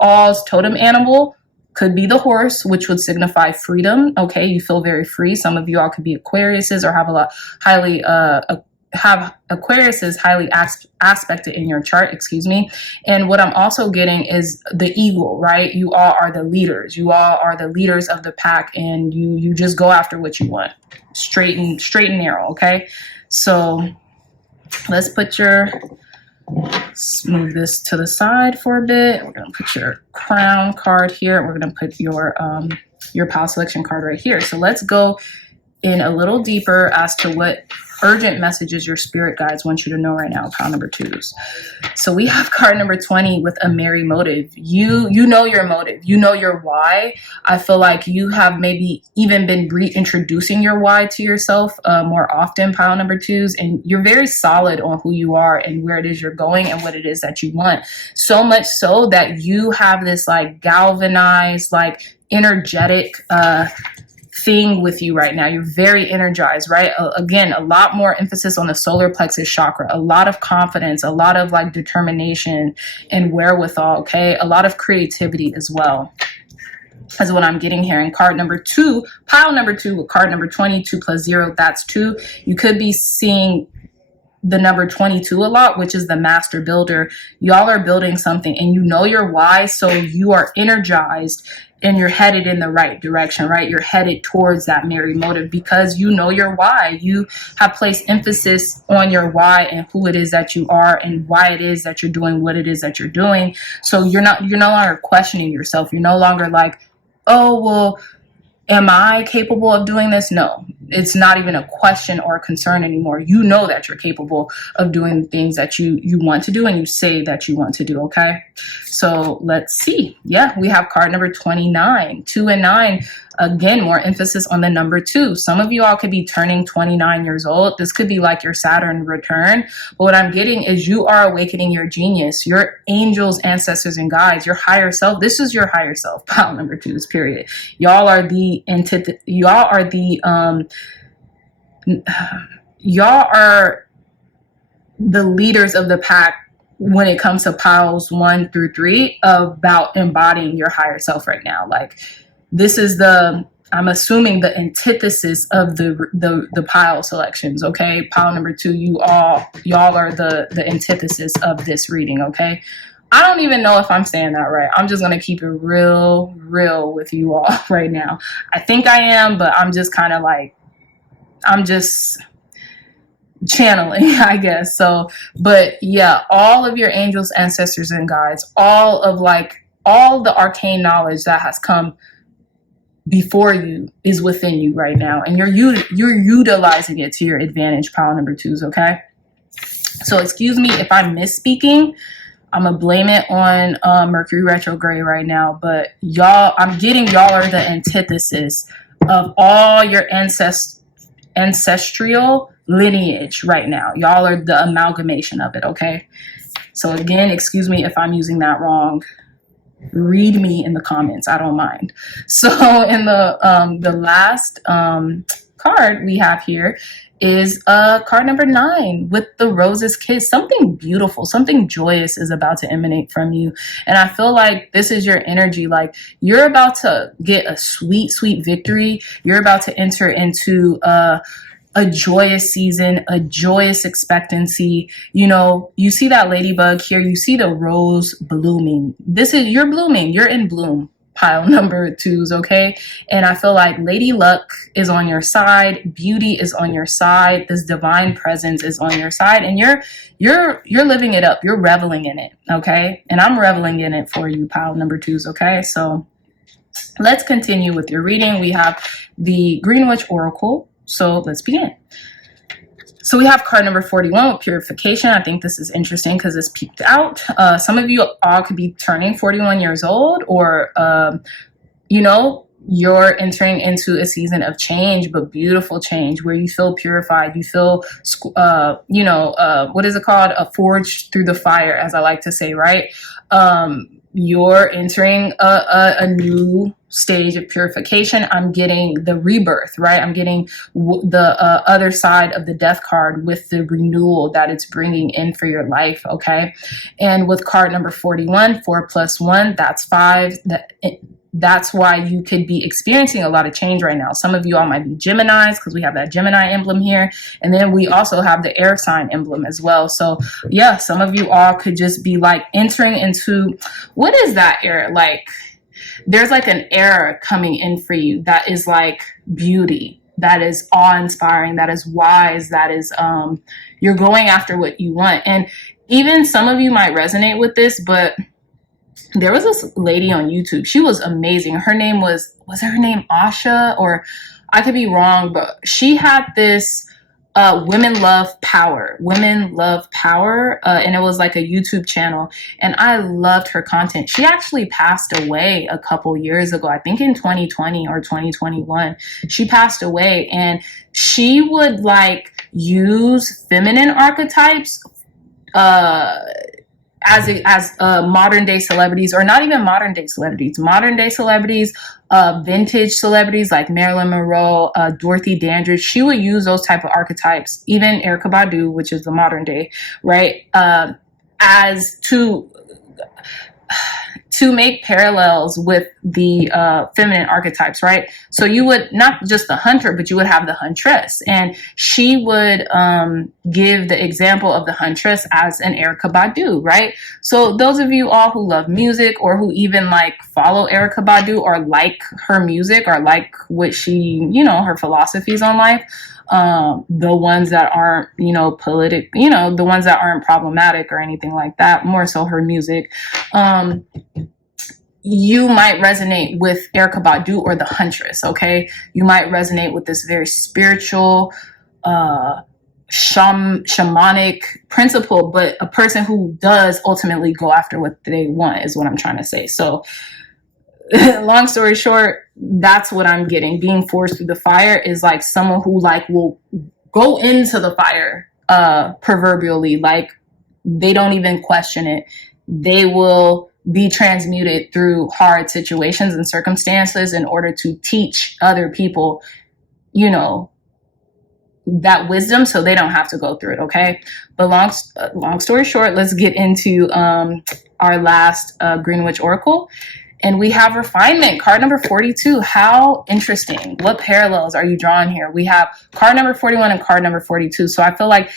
all's totem animal could be the horse, which would signify freedom. Okay, you feel very free. Some of you all could be Aquariuses or have Aquarius is highly aspected in your chart, excuse me. And what I'm also getting is the eagle, right? You all are the leaders. You all are the leaders of the pack, and you just go after what you want. Straight and narrow, okay? So let's move this to the side for a bit. We're gonna put your crown card here. We're gonna put your pile selection card right here. So let's go in a little deeper as to what urgent messages your spirit guides want you to know right now, pile number twos. So we have card number 20 with a merry motive. You know your motive. You know your why. I feel like you have maybe even been reintroducing your why to yourself more often, pile number twos, and you're very solid on who you are and where it is you're going and what it is that you want. So much so that you have this like galvanized, like energetic thing with you right now. You're very energized, right? Again, a lot more emphasis on the solar plexus chakra, a lot of confidence, a lot of like determination and wherewithal, okay? A lot of creativity as well. Is what I'm getting here. And card number two, pile number two with card number 20, 2 + 0, that's 2. You could be seeing the number 22 a lot, which is the master builder. Y'all are building something and you know your why, so you are energized and you're headed in the right direction, right? You're headed towards that merry motive because you know your why. You have placed emphasis on your why and who it is that you are and why it is that you're doing what it is that you're doing. So you're no longer questioning yourself. You're no longer like, oh, well, am I capable of doing this? No, it's not even a question or a concern anymore. You know that you're capable of doing things that you want to do and you say that you want to do, okay? So let's see. Yeah, we have card number 29, 2 and 9. Again, more emphasis on the number 2. Some of you all could be turning 29 years old. This could be like your Saturn return. But what I'm getting is you are awakening your genius, your angels, ancestors, and guides, your higher self. This is your higher self, pile number 2's period. Y'all are the leaders of the pack when it comes to piles 1 through 3 about embodying your higher self right now. Like, this is I'm assuming the antithesis of the pile selections, okay? Pile number 2, y'all are the antithesis of this reading, okay? I don't even know if I'm saying that right. I'm just going to keep it real with you all right now. I think I am, but I'm just kind of like, I'm just channeling, I guess. So, but yeah, all of your angels, ancestors, and guides, all the arcane knowledge that has come before you is within you right now, and you're utilizing it to your advantage, pile number 2's, okay? So excuse me if I'm misspeaking. I'm gonna blame it on Mercury retrograde right now, but I'm getting y'all are the antithesis of all your ancestral lineage right now. Y'all are the amalgamation of it, okay? So again, excuse me if I'm using that wrong. Read me in the comments. I don't mind. So in the last card we have here is card number 9 with the Rose's Kiss. Something beautiful, something joyous is about to emanate from you. And I feel like this is your energy. Like, you're about to get a sweet, sweet victory. You're about to enter into a joyous season, a joyous expectancy. You know, you see that ladybug here, you see the rose blooming. You're blooming, you're in bloom, pile number 2s, okay? And I feel like Lady Luck is on your side, beauty is on your side, this divine presence is on your side, and you're living it up, you're reveling in it, okay? And I'm reveling in it for you, pile number 2s, okay? So let's continue with your reading. We have the Green Witch Oracle. So let's begin. So we have card number 41 with purification. I think this is interesting because it's peeped out. Some of you all could be turning 41 years old, or, you know, you're entering into a season of change, but beautiful change where you feel purified. You feel, you know, what is it called? Forged through the fire, as I like to say, right? You're entering a new stage of purification. I'm getting the rebirth, right? I'm getting the other side of the death card with the renewal that it's bringing in for your life, okay? And with card number 41, 4 + 1, that's 5. That's why you could be experiencing a lot of change right now. Some of you all might be Geminis because we have that Gemini emblem here. And then we also have the air sign emblem as well. So yeah, some of you all could just be like entering into, what is that era? Like, there's like an era coming in for you that is like beauty, that is awe-inspiring, that is wise, that is, you're going after what you want. And even some of you might resonate with this, but there was this lady on YouTube. She was amazing. Her name was her name Asha? Or I could be wrong, but she had this Women Love Power. Women Love Power. And it was like a YouTube channel. And I loved her content. She actually passed away a couple years ago. I think in 2020 or 2021. She passed away. And she would like use feminine archetypes as modern day celebrities, or not even modern day celebrities, vintage celebrities like Marilyn Monroe, Dorothy Dandridge. She would use those type of archetypes, even Erykah Badu, which is the modern day, right? As to make parallels with the feminine archetypes, right? So you would not just the hunter, but you would have the huntress. And she would give the example of the huntress as an Erykah Badu, right? So those of you all who love music, or who even like follow Erykah Badu, or like her music, or like what she, you know, her philosophies on life, the ones that aren't, you know, the ones that aren't problematic or anything like that, more so her music, you might resonate with Erykah Badu or the huntress, okay? You might resonate with this very spiritual, shamanic principle, but a person who does ultimately go after what they want is what I'm trying to say. So long story short, that's what I'm getting. Being forced through the fire is like someone who like will go into the fire, proverbially, like they don't even question it. They will be transmuted through hard situations and circumstances in order to teach other people, you know, that wisdom, so they don't have to go through it, okay? But long story short, let's get into our last Green Witch Oracle. And we have refinement, card number 42. How interesting. What parallels are you drawing here? We have card number 41 and card number 42. So I feel like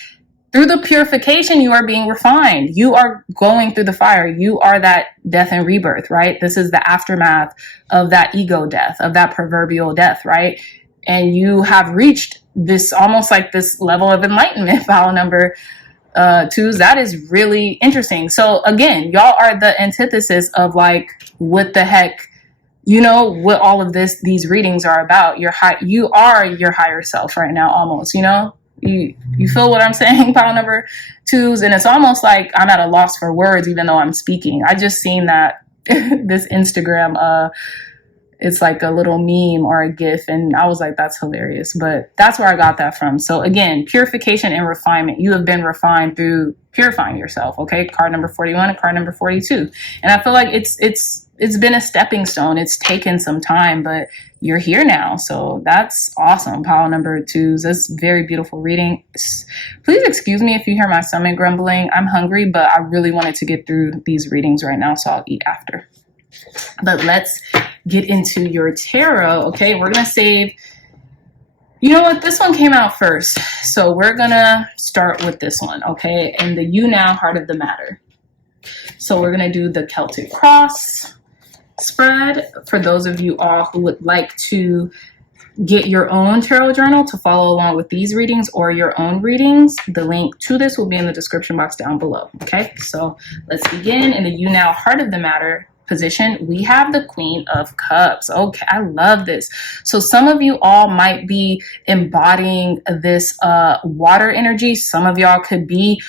through the purification, you are being refined. You are going through the fire. You are that death and rebirth, right? This is the aftermath of that ego death, of that proverbial death, right? And you have reached this almost like this level of enlightenment, file number 2s. That is really interesting. So again, y'all are the antithesis of like, what the heck, you know, what all of these readings are about. You are your higher self right now, almost, you know? You feel what I'm saying, pile number 2s? And it's almost like I'm at a loss for words, even though I'm speaking. I just seen that this Instagram, it's like a little meme or a GIF, and I was like, that's hilarious. But that's where I got that from. So again, purification and refinement. You have been refined through purifying yourself, okay? Card number 41 and card number 42. And I feel like it's been a stepping stone. It's taken some time, but you're here now. So that's awesome, pile number 2s. That's very beautiful reading. Please excuse me if you hear my stomach grumbling. I'm hungry, but I really wanted to get through these readings right now, so I'll eat after. But let's get into your tarot, okay? We're going to save You know what? This one came out first. So we're going to start with this one, okay? And the You Now Heart of the Matter. So we're going to do the Celtic Cross spread. For those of you all who would like to get your own tarot journal to follow along with these readings or your own readings, the link to this will be in the description box down below. Okay, so let's begin. In the You Now Heart of the Matter position, we have the Queen of Cups. Okay, I love this. So some of you all might be embodying this water energy. Some of y'all could be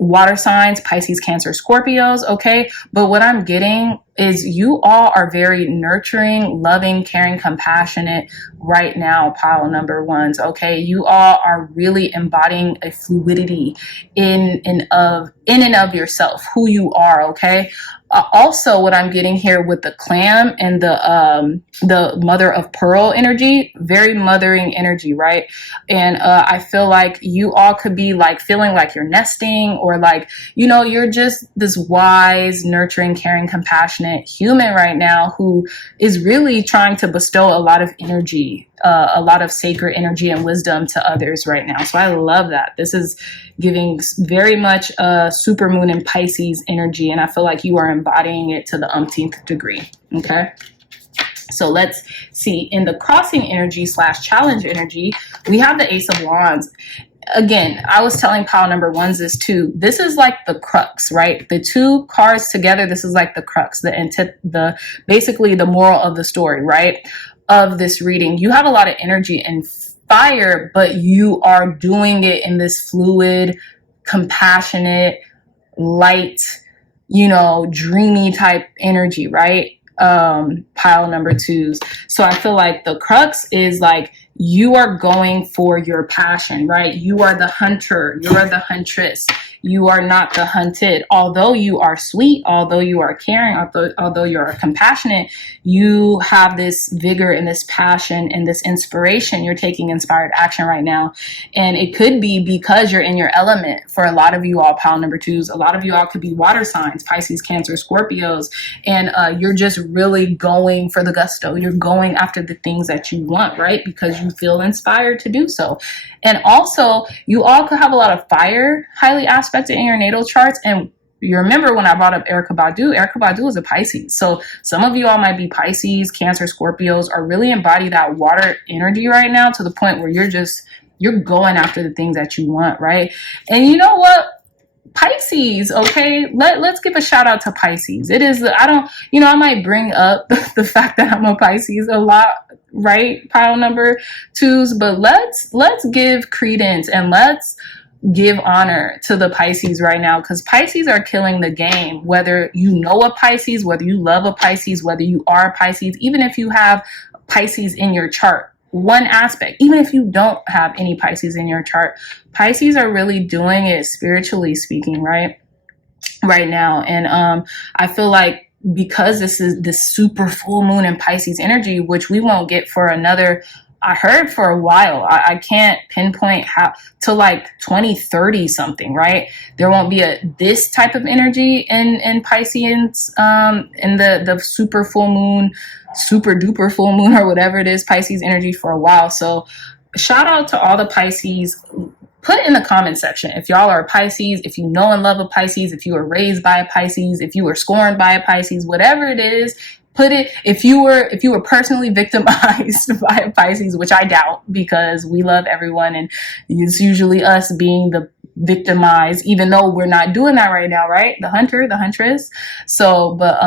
water signs, Pisces, Cancer, Scorpios, okay? But what I'm getting is you all are very nurturing, loving, caring, compassionate right now, pile number ones, okay? You all are really embodying a fluidity in and of yourself, who you are, okay? Also, what I'm getting here with the clam and the mother of pearl energy, very mothering energy, right? And I feel like you all could be like feeling like you're nesting, or like, you know, you're just this wise, nurturing, caring, compassionate human right now who is really trying to bestow a lot of energy, a lot of sacred energy and wisdom to others right now. So I love that. This is giving very much super moon and Pisces energy, and I feel like you are embodying it to the umpteenth degree. Okay, so let's see. In the crossing energy / challenge energy, we have the Ace of Wands. Again, I was telling pile number ones this too. This is like the crux, right? The two cards together, this is like the crux, the basically the moral of the story, right? Of this reading. You have a lot of energy and fire, but you are doing it in this fluid, compassionate, light, you know, dreamy type energy, right? Pile number twos. So I feel like the crux is like you are going for your passion, right? You are the hunter, you are the huntress. You are not the hunted. Although you are sweet, although you are caring, although you are compassionate, you have this vigor and this passion and this inspiration. You're taking inspired action right now. And it could be because you're in your element. For a lot of you all, pile number twos, a lot of you all could be water signs, Pisces, Cancer, Scorpios, and you're just really going for the gusto. You're going after the things that you want, right? Because you feel inspired to do so. And also, you all could have a lot of fire highly aspected in your natal charts. And you remember when I brought up Erykah Badu is a Pisces. So some of you all might be Pisces, Cancer, Scorpios, or really embody that water energy right now to the point where you're going after the things that you want, right? And you know what? Pisces, okay, let's give a shout out to Pisces. It is, I might bring up the fact that I'm a Pisces a lot, right, pile number twos, but let's give credence and let's give honor to the Pisces right now, because Pisces are killing the game. Whether you know a Pisces, whether you love a Pisces, whether you are a Pisces, even if you have Pisces in your chart, one aspect, even if you don't have any Pisces in your chart, Pisces are really doing it spiritually speaking, right now. And I feel like because this is this super full moon in Pisces energy, which we won't get for another, I heard for a while, I can't pinpoint how, to like 2030 something, right? There won't be this type of energy in Pisceans, in the super full moon, super duper full moon, or whatever it is, Pisces energy for a while. So shout out to all the Pisces. Put it in the comment section if y'all are a Pisces, if you know and love a Pisces, if you were raised by a Pisces, if you were scorned by a Pisces, whatever it is. Put it, if you were personally victimized by a Pisces, which I doubt, because we love everyone and it's usually us being the victimized, even though we're not doing that right now, right? The hunter, the huntress. So, but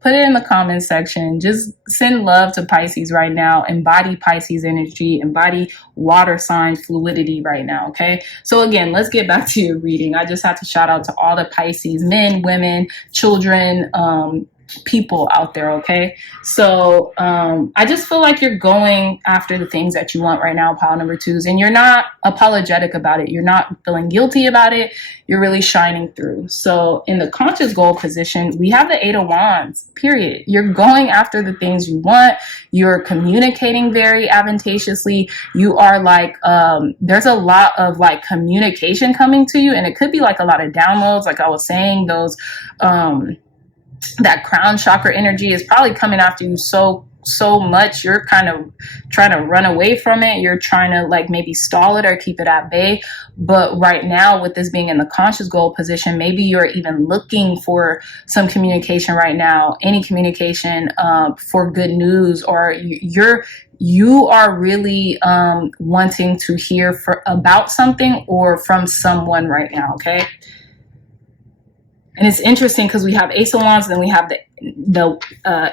put it in the comment section. Just send love to Pisces right now. Embody Pisces energy, embody water sign fluidity right now, okay? So again, let's get back to your reading. I just have to shout out to all the Pisces, men, women, children, people out there, okay? So I just feel like you're going after the things that you want right now, pile number twos, and you're not apologetic about it. You're not feeling guilty about it. You're really shining through. So in the conscious goal position, we have the Eight of Wands, period. You're going after the things you want. You're communicating very advantageously. You are like, there's a lot of like communication coming to you, and it could be like a lot of downloads, like I was saying, those that crown chakra energy is probably coming after you so much. You're kind of trying to run away from it. You're trying to like maybe stall it or keep it at bay. But right now, with this being in the conscious goal position, maybe you're even looking for some communication right now, any communication for good news, or you are really wanting to hear about something or from someone right now. Okay. And it's interesting because we have Ace of Wands, and then we have the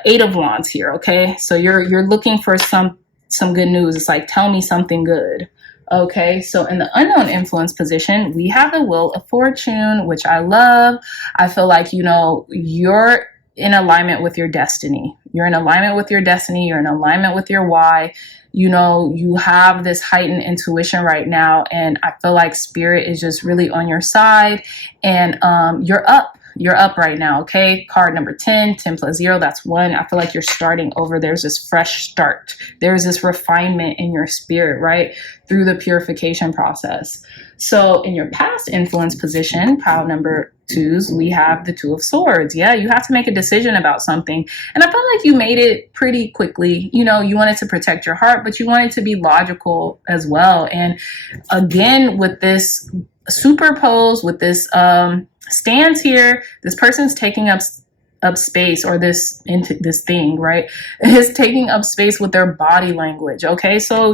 Eight of Wands here. Okay, so you're looking for some good news. It's like, tell me something good. Okay, so in the unknown influence position, we have the Wheel of Fortune, which I love. I feel like, you know, you're in alignment with your destiny. You're in alignment with your destiny. You're in alignment with your why. You know, you have this heightened intuition right now, and I feel like spirit is just really on your side, and you're up. You're up right now, okay? Card number 10, 10 plus 0, that's 1. I feel like you're starting over. There's this fresh start. There's this refinement in your spirit, right? Through the purification process. So in your past influence position, pile number 2s, we have the Two of Swords. Yeah, you have to make a decision about something. And I felt like you made it pretty quickly. You know, you wanted to protect your heart, but you wanted to be logical as well. And again, with this superpose, with this stance here, this person's taking up space, or this thing, right, is taking up space with their body language. Okay, so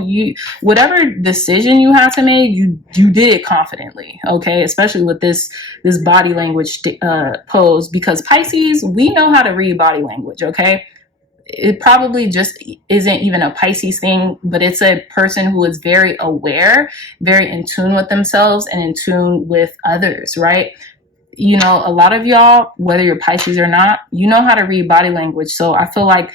whatever decision you have to make, you did it confidently. Okay, especially with this body language pose, because Pisces, we know how to read body language. Okay, it probably just isn't even a Pisces thing, but it's a person who is very aware, very in tune with themselves and in tune with others, right? You know, a lot of y'all, whether you're Pisces or not, you know how to read body language. So I feel like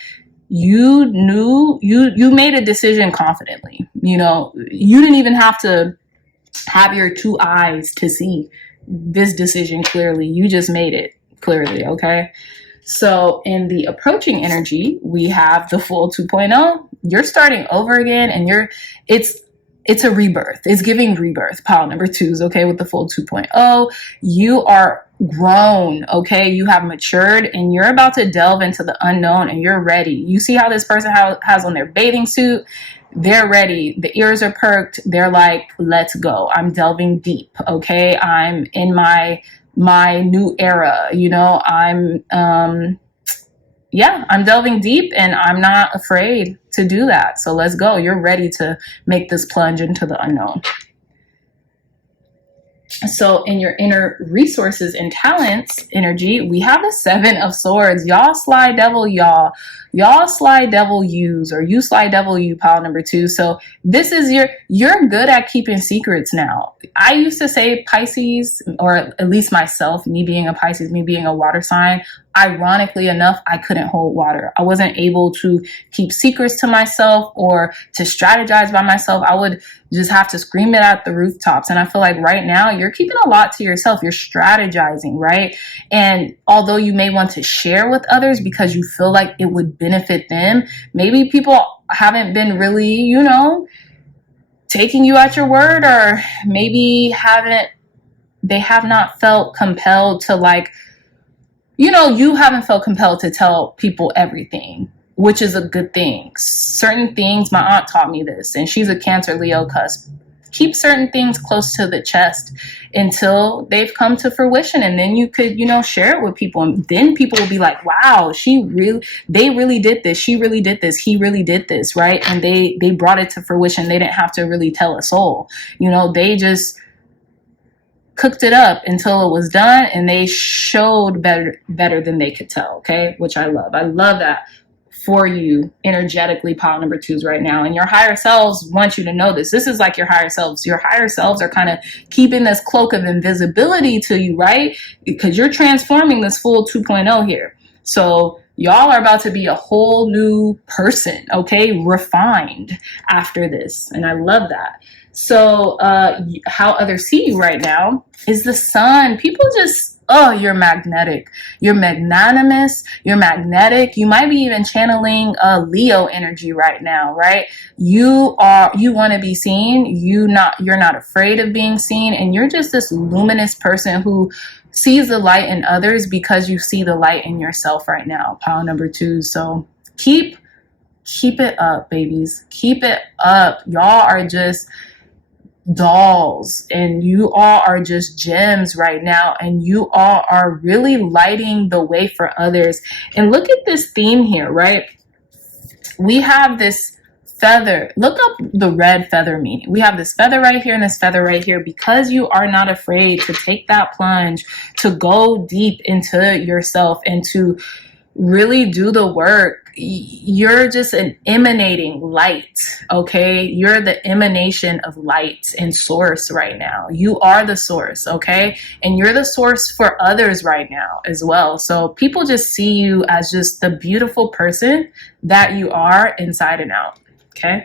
you knew, you made a decision confidently. You know, you didn't even have to have your two eyes to see this decision clearly. You just made it clearly, okay? So in the approaching energy, we have the Fool 2.0. You're starting over again, and it's a rebirth. It's giving rebirth. Pile number 2s, okay, with the Fool 2.0. You are grown, okay? You have matured, and you're about to delve into the unknown, and you're ready. You see how this person has on their bathing suit? They're ready. The ears are perked. They're like, let's go. I'm delving deep, okay? I'm in my new era, you know? I'm delving deep, and I'm not afraid to do that. So let's go. You're ready to make this plunge into the unknown. So in your inner resources and talents energy, we have the Seven of Swords. Y'all sly devil, y'all sly devil yous, or you sly devil you, pile number 2. So this is you're good at keeping secrets now. I used to say Pisces, or at least myself, me being a Pisces, me being a water sign, ironically enough, I couldn't hold water. I wasn't able to keep secrets to myself or to strategize by myself. I would just have to scream it at the rooftops. And I feel like right now you're keeping a lot to yourself. You're strategizing, right? And although you may want to share with others because you feel like it would benefit them, maybe people haven't been really, you know, taking you at your word, or maybe they have not felt compelled to, like, you know, you haven't felt compelled to tell people everything, which is a good thing. Certain things, my aunt taught me this, and she's a Cancer Leo cusp. Keep certain things close to the chest until they've come to fruition, and then you could, you know, share it with people, and then people will be like, wow, they really did this, she really did this, he really did this, right? And they brought it to fruition. They didn't have to really tell a soul, you know, they just cooked it up until it was done, and they showed better than they could tell, okay? Which I love that for you energetically, pile number 2s right now. And your higher selves want you to know this. This is like your higher selves. Your higher selves are kind of keeping this cloak of invisibility to you, right? Because you're transforming this Fool 2.0 here. So y'all are about to be a whole new person, okay? Refined after this. And I love that. So how others see you right now is the Sun. People just, oh, you're magnetic. You're magnanimous. You're magnetic. You might be even channeling Leo energy right now, right? You want to be seen. You're not afraid of being seen. And you're just this luminous person who sees the light in others because you see the light in yourself right now, pile number 2. So keep it up, babies. Keep it up. Y'all are just dolls, and you all are just gems right now, and you all are really lighting the way for others. And look at this theme here, right? We have this feather. Look up the red feather meaning. We have this feather right here and this feather right here, because you are not afraid to take that plunge, to go deep into yourself and to really do the work. You're just an emanating light, okay? You're the emanation of light and source right now. You are the source, okay? And you're the source for others right now as well. So people just see you as just the beautiful person that you are inside and out, okay?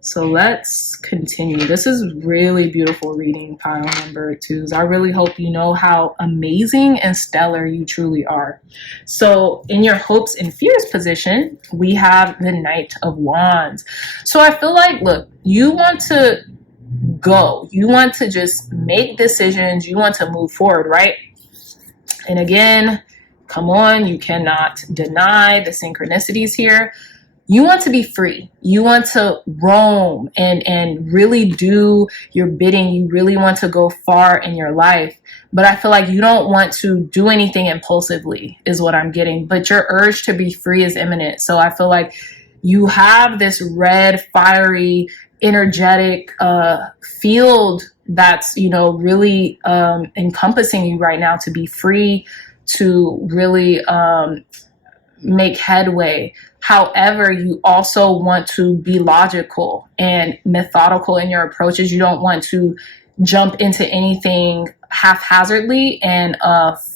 So let's continue. This is really beautiful reading, pile number 2s. I really hope you know how amazing and stellar you truly are. So in your hopes and fears position, we have the Knight of Wands. So I feel like, look, you want to go. You want to just make decisions. You want to move forward, right? And again, come on, you cannot deny the synchronicities here. You want to be free. You want to roam and really do your bidding. You really want to go far in your life. But I feel like you don't want to do anything impulsively is what I'm getting. But your urge to be free is imminent. So I feel like you have this red, fiery, energetic field that's, you know, really encompassing you right now to be free, to really make headway. However, you also want to be logical and methodical in your approaches. You don't want to jump into anything haphazardly and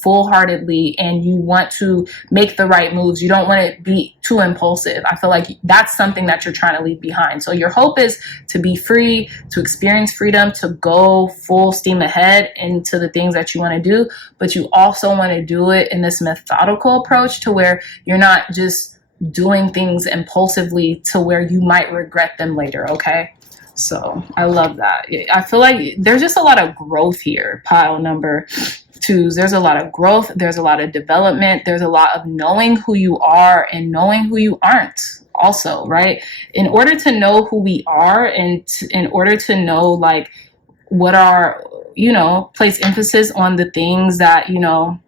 full-heartedly, and you want to make the right moves. You don't want to be too impulsive. I feel like that's something that you're trying to leave behind. So your hope is to be free, to experience freedom, to go full steam ahead into the things that you want to do, but you also want to do it in this methodical approach to where you're not just doing things impulsively to where you might regret them later, okay? So I love that. I feel like there's just a lot of growth here, pile number 2s. There's a lot of growth. There's a lot of development. There's a lot of knowing who you are and knowing who you aren't also, right? In order to know who we are and in order to know like what are, you know, place emphasis on the things that, you know,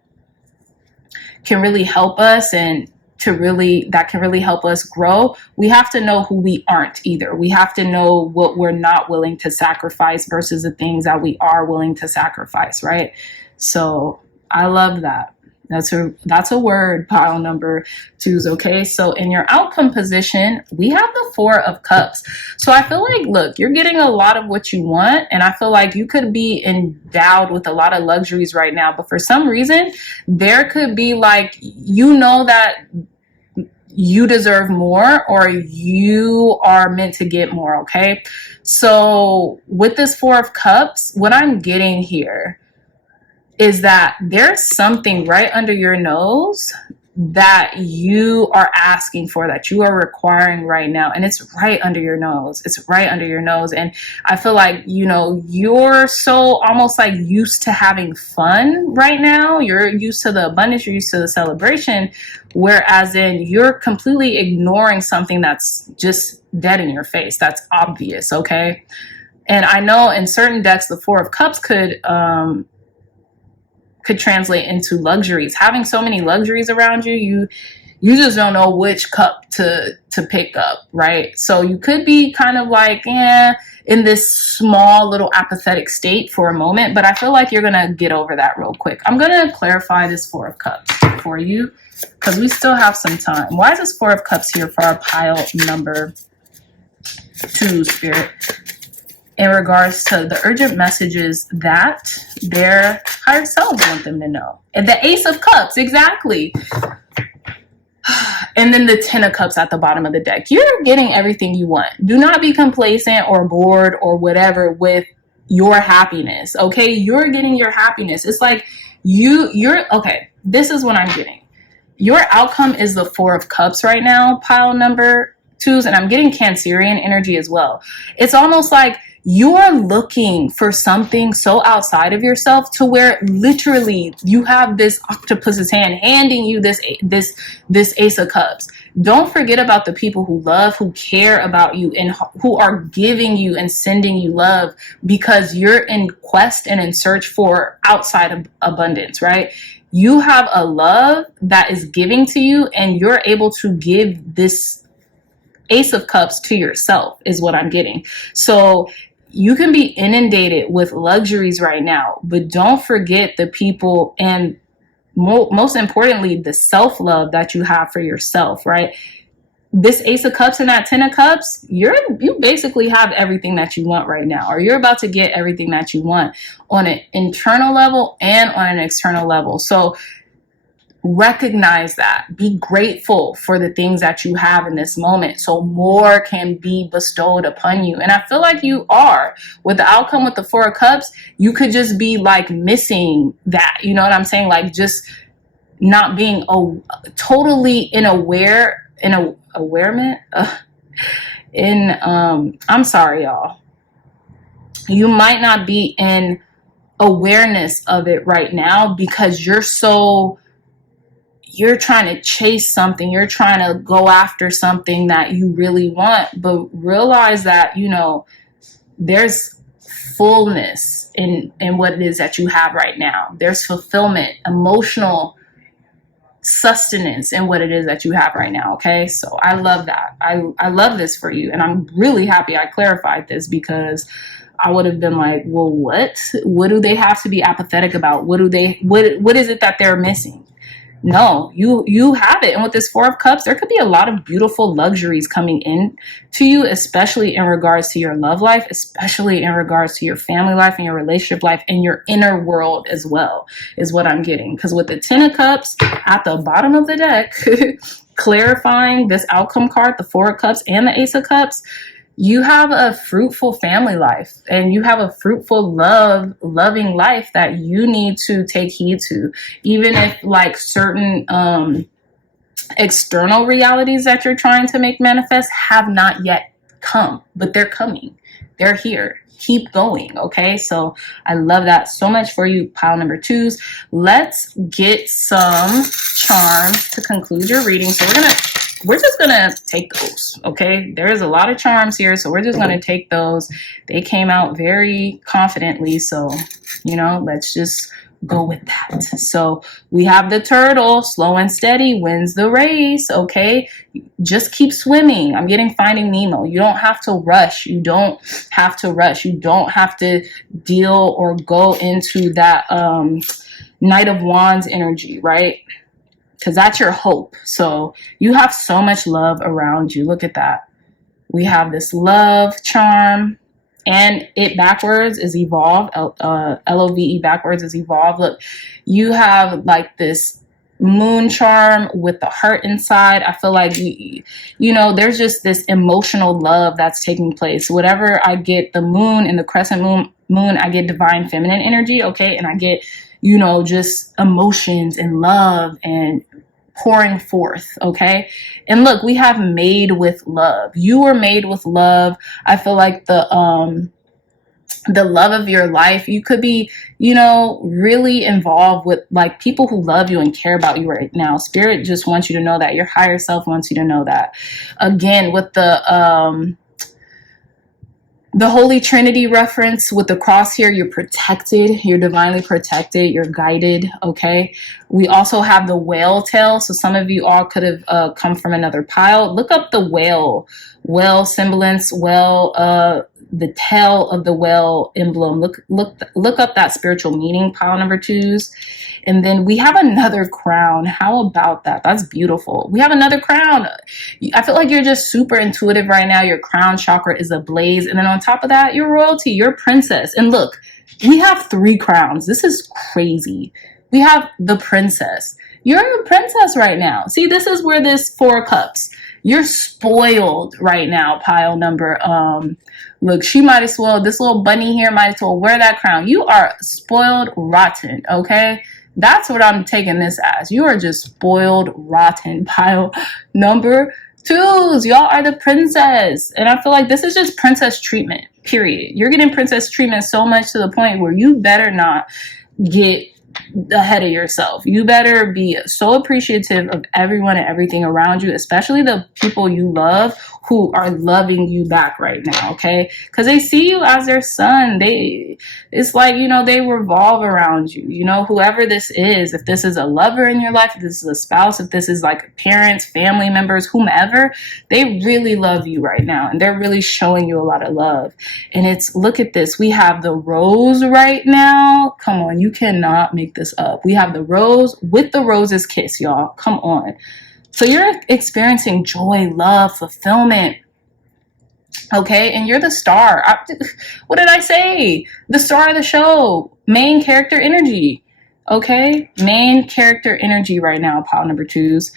can really help us and that can really help us grow, we have to know who we aren't either. We have to know what we're not willing to sacrifice versus the things that we are willing to sacrifice, right? So I love that. That's a word, pile number 2s, okay? So in your outcome position, we have the 4 of Cups. So I feel like, look, you're getting a lot of what you want, and I feel like you could be endowed with a lot of luxuries right now, but for some reason, there could be like, you know that you deserve more or you are meant to get more, okay? So with this 4 of Cups, what I'm getting here is that there's something right under your nose that you are asking for, that you are requiring right now, and it's right under your nose. It's right under your nose. And I feel like, you know, you're so almost like used to having fun right now. You're used to the abundance, you're used to the celebration, whereas in you're completely ignoring something that's just dead in your face, that's obvious, okay? And I know in certain decks the 4 of Cups could translate into luxuries. Having so many luxuries around you, you just don't know which cup to pick up, right? So you could be kind of like, in this small little apathetic state for a moment, but I feel like you're gonna get over that real quick. I'm gonna clarify this 4 of Cups for you because we still have some time. Why is this 4 of Cups here for our pile number 2, Spirit? In regards to the urgent messages that their higher selves want them to know. And the Ace of Cups, exactly. And then the 10 of Cups at the bottom of the deck. You're getting everything you want. Do not be complacent or bored or whatever with your happiness, okay? You're getting your happiness. It's like you're, okay, this is what I'm getting. Your outcome is the 4 of Cups right now, pile number 2s, and I'm getting Cancerian energy as well. It's almost like you're looking for something so outside of yourself to where literally you have this octopus's hand handing you this Ace of Cups. Don't forget about the people who love, who care about you, and who are giving you and sending you love, because you're in quest and in search for outside abundance, right? You have a love that is giving to you, and you're able to give this Ace of Cups to yourself, is what I'm getting. So you can be inundated with luxuries right now, but don't forget the people, and most importantly, the self-love that you have for yourself, right? This Ace of Cups and that Ten of Cups, you basically have everything that you want right now, or you're about to get everything that you want on an internal level and on an external level. So recognize that. Be grateful for the things that you have in this moment, so more can be bestowed upon you. And I feel like you are. With the outcome with the Four of Cups, you could just be like missing that. You know what I'm saying? Like just not being totally I'm sorry, y'all. You might not be in awareness of it right now because you're trying to chase something, you're trying to go after something that you really want, but realize that, you know, there's fullness in what it is that you have right now. There's fulfillment, emotional sustenance in what it is that you have right now. Okay, so I love that. I love this for you, and I'm really happy I clarified this, because I would have been like, well, what do they have to be apathetic about? What is it that they're missing? No, you have it. And with this Four of Cups, there could be a lot of beautiful luxuries coming in to you, especially in regards to your love life, especially in regards to your family life and your relationship life and your inner world as well, is what I'm getting. Because with the Ten of Cups at the bottom of the deck, clarifying this outcome card, the Four of Cups and the Ace of Cups, you have a fruitful family life, and you have a fruitful loving life that you need to take heed to, even if like certain external realities that you're trying to make manifest have not yet come, but they're coming. They're here. Keep going. Okay, so I love that so much for you, pile number twos. Let's get some charms to conclude your reading. So we're just gonna take those. Okay, there's a lot of charms here, so we're just gonna take those. They came out very confidently, so you know, let's just go with that. So we have the turtle, slow and steady wins the race. Okay, just keep swimming. I'm getting Finding Nemo. You don't have to rush. You don't have to rush. You don't have to deal or go into that Knight of Wands energy, right? Because that's your hope. So you have so much love around you. Look at that. We have this love charm, and it backwards is evolve. LOVE backwards is evolve. Look, you have like this moon charm with the heart inside. I feel like you know, there's just this emotional love that's taking place. Whatever I get, the moon and the crescent moon, I get divine feminine energy. Okay, and I get, you know, just emotions and love and pouring forth. Okay, and look, we have made with love. You were made with love. I feel like the love of your life, you could be, you know, really involved with like people who love you and care about you right now. Spirit just wants you to know that. Your higher self wants you to know that. Again, with the Holy Trinity reference with the cross here, you're protected, you're divinely protected, you're guided, okay? We also have the whale tail, so some of you all could have come from another pile. Look up the whale semblance, the tail of the whale emblem. Look up that spiritual meaning, pile number twos. And then we have another crown. How about that? That's beautiful. We have another crown. I feel like you're just super intuitive right now. Your crown chakra is ablaze. And then on top of that, you're royalty, you're princess. And look, we have 3 crowns. This is crazy. We have the princess. You're a princess right now. See, this is where this 4 cups. You're spoiled right now, pile number. Look, she might as well, this little bunny here might as well wear that crown. You are spoiled rotten, okay? That's what I'm taking this as. You are just spoiled rotten, pile number twos. Y'all are the princess. And I feel like this is just princess treatment. period. You're getting princess treatment so much to the point where you better not get ahead of yourself. You better be so appreciative of everyone and everything around you, especially the people you love who are loving you back right now, okay? Because they see you as their son. It's like, you know, they revolve around you. You know, whoever this is, if this is a lover in your life, if this is a spouse, if this is like parents, family members, whomever, they really love you right now. And they're really showing you a lot of love. And it's, look at this. We have the rose right now. Come on, you cannot make this up. We have the rose with the rose's kiss, y'all. Come on. So you're experiencing joy, love, fulfillment. Okay, and you're the star. What did I say? The star of the show. Main character energy. Okay, main character energy right now, pile number 2s.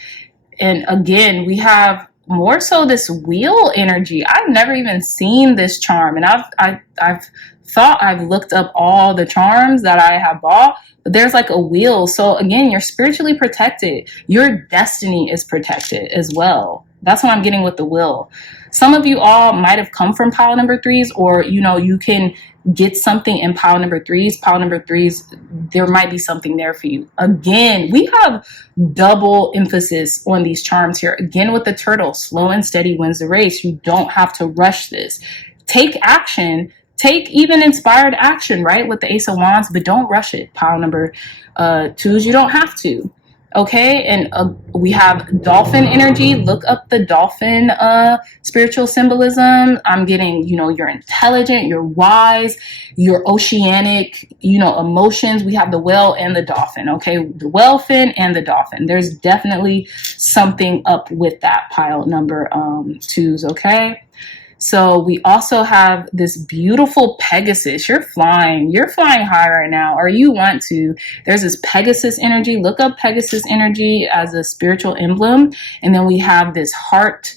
And again, we have more so this wheel energy. I've never even seen this charm, and I've thought I've looked up all the charms that I have bought, but there's like a wheel. So again, you're spiritually protected. Your destiny is protected as well. That's what I'm getting with the wheel. Some of you all might have come from pile number 3s, or, you know, you can get something in pile number 3s. Pile number 3s, there might be something there for you. Again, we have double emphasis on these charms here. Again, with the turtle, slow and steady wins the race. You don't have to rush this. Take action. Take even inspired action, right, with the Ace of Wands, but don't rush it. Pile number 2s, you don't have to. Okay, and we have dolphin energy. Look up the dolphin spiritual symbolism. I'm getting, you know, you're intelligent, you're wise, you're oceanic, you know, emotions. We have the whale and the dolphin, okay? The whale fin and the dolphin. There's definitely something up with that, pile number 2s, okay? So we also have this beautiful Pegasus. You're flying high right now, or you want to. There's this Pegasus energy. Look up Pegasus energy as a spiritual emblem. And then we have this heart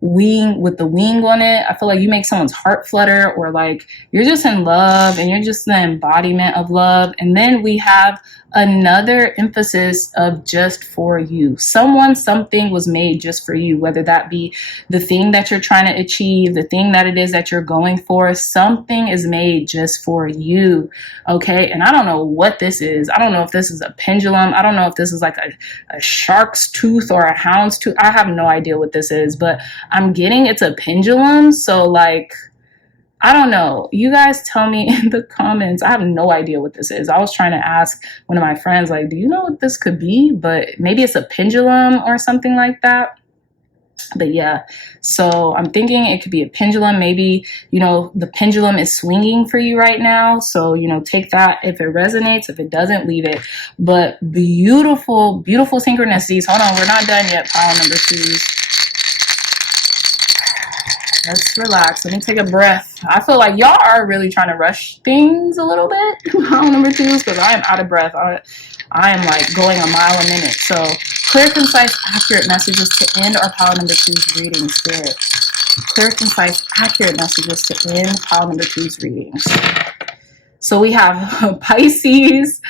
wing with the wing on it. I feel like you make someone's heart flutter, or like you're just in love and you're just the embodiment of love. And then we have another emphasis of just for you. Something was made just for you, whether that be the thing that you're trying to achieve, the thing that it is that you're going for. Something is made just for you. Okay. And I don't know what this is. I don't know if this is a pendulum. I don't know if this is like a shark's tooth or a hound's tooth. I have no idea what this is, but I'm getting it's a pendulum. So like, I don't know. You guys tell me in the comments. I have no idea what this is. I was trying to ask one of my friends, like, do you know what this could be? But maybe it's a pendulum or something like that. But yeah, so I'm thinking it could be a pendulum. Maybe, you know, the pendulum is swinging for you right now. So, you know, take that if it resonates. If it doesn't, leave it. But beautiful, beautiful synchronicities. Hold on, we're not done yet, pile number 2s. Let's relax. Let me take a breath. I feel like y'all are really trying to rush things a little bit. Pile number 2s, because I am out of breath. I am like going a mile a minute. So clear, concise, accurate messages to end our pile number 2's reading, Spirit. Clear, concise, accurate messages to end pile number 2's readings. So we have Pisces.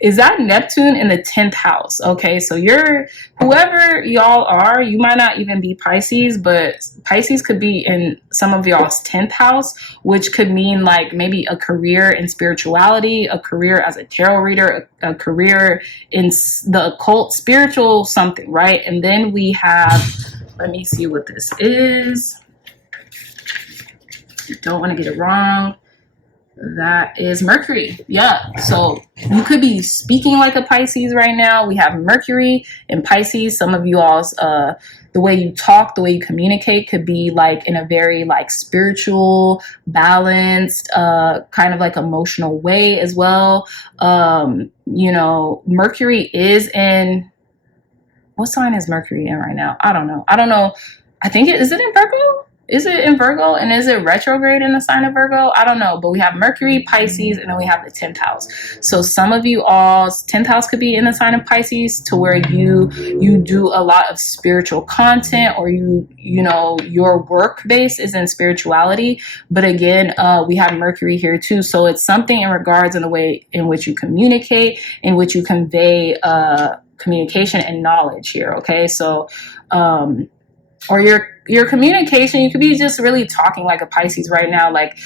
Is that Neptune in the 10th house? Okay, so you're, whoever y'all are, you might not even be Pisces, but Pisces could be in some of y'all's 10th house, which could mean like maybe a career in spirituality, a career as a tarot reader, a career in the occult, spiritual something, right? And then we have, let me see what this is. Don't want to get it wrong. That is Mercury. Yeah, so you could be speaking like a Pisces right now. We have Mercury in Pisces. Some of you all's the way you talk, the way you communicate could be like in a very like spiritual, balanced, kind of like emotional way as well. You know, Mercury is in, what sign is Mercury in right now? I don't know. I think is it in Virgo? Is it in Virgo, and is it retrograde in the sign of Virgo? I don't know, but we have Mercury, Pisces, and then we have the 10th house. So some of you all's 10th house could be in the sign of Pisces, to where you do a lot of spiritual content, or you know, your work base is in spirituality. But again, we have Mercury here too. So it's something in regards in the way in which you communicate, in which you convey communication and knowledge here. Okay, so or your communication, you could be just really talking like a Pisces right now, like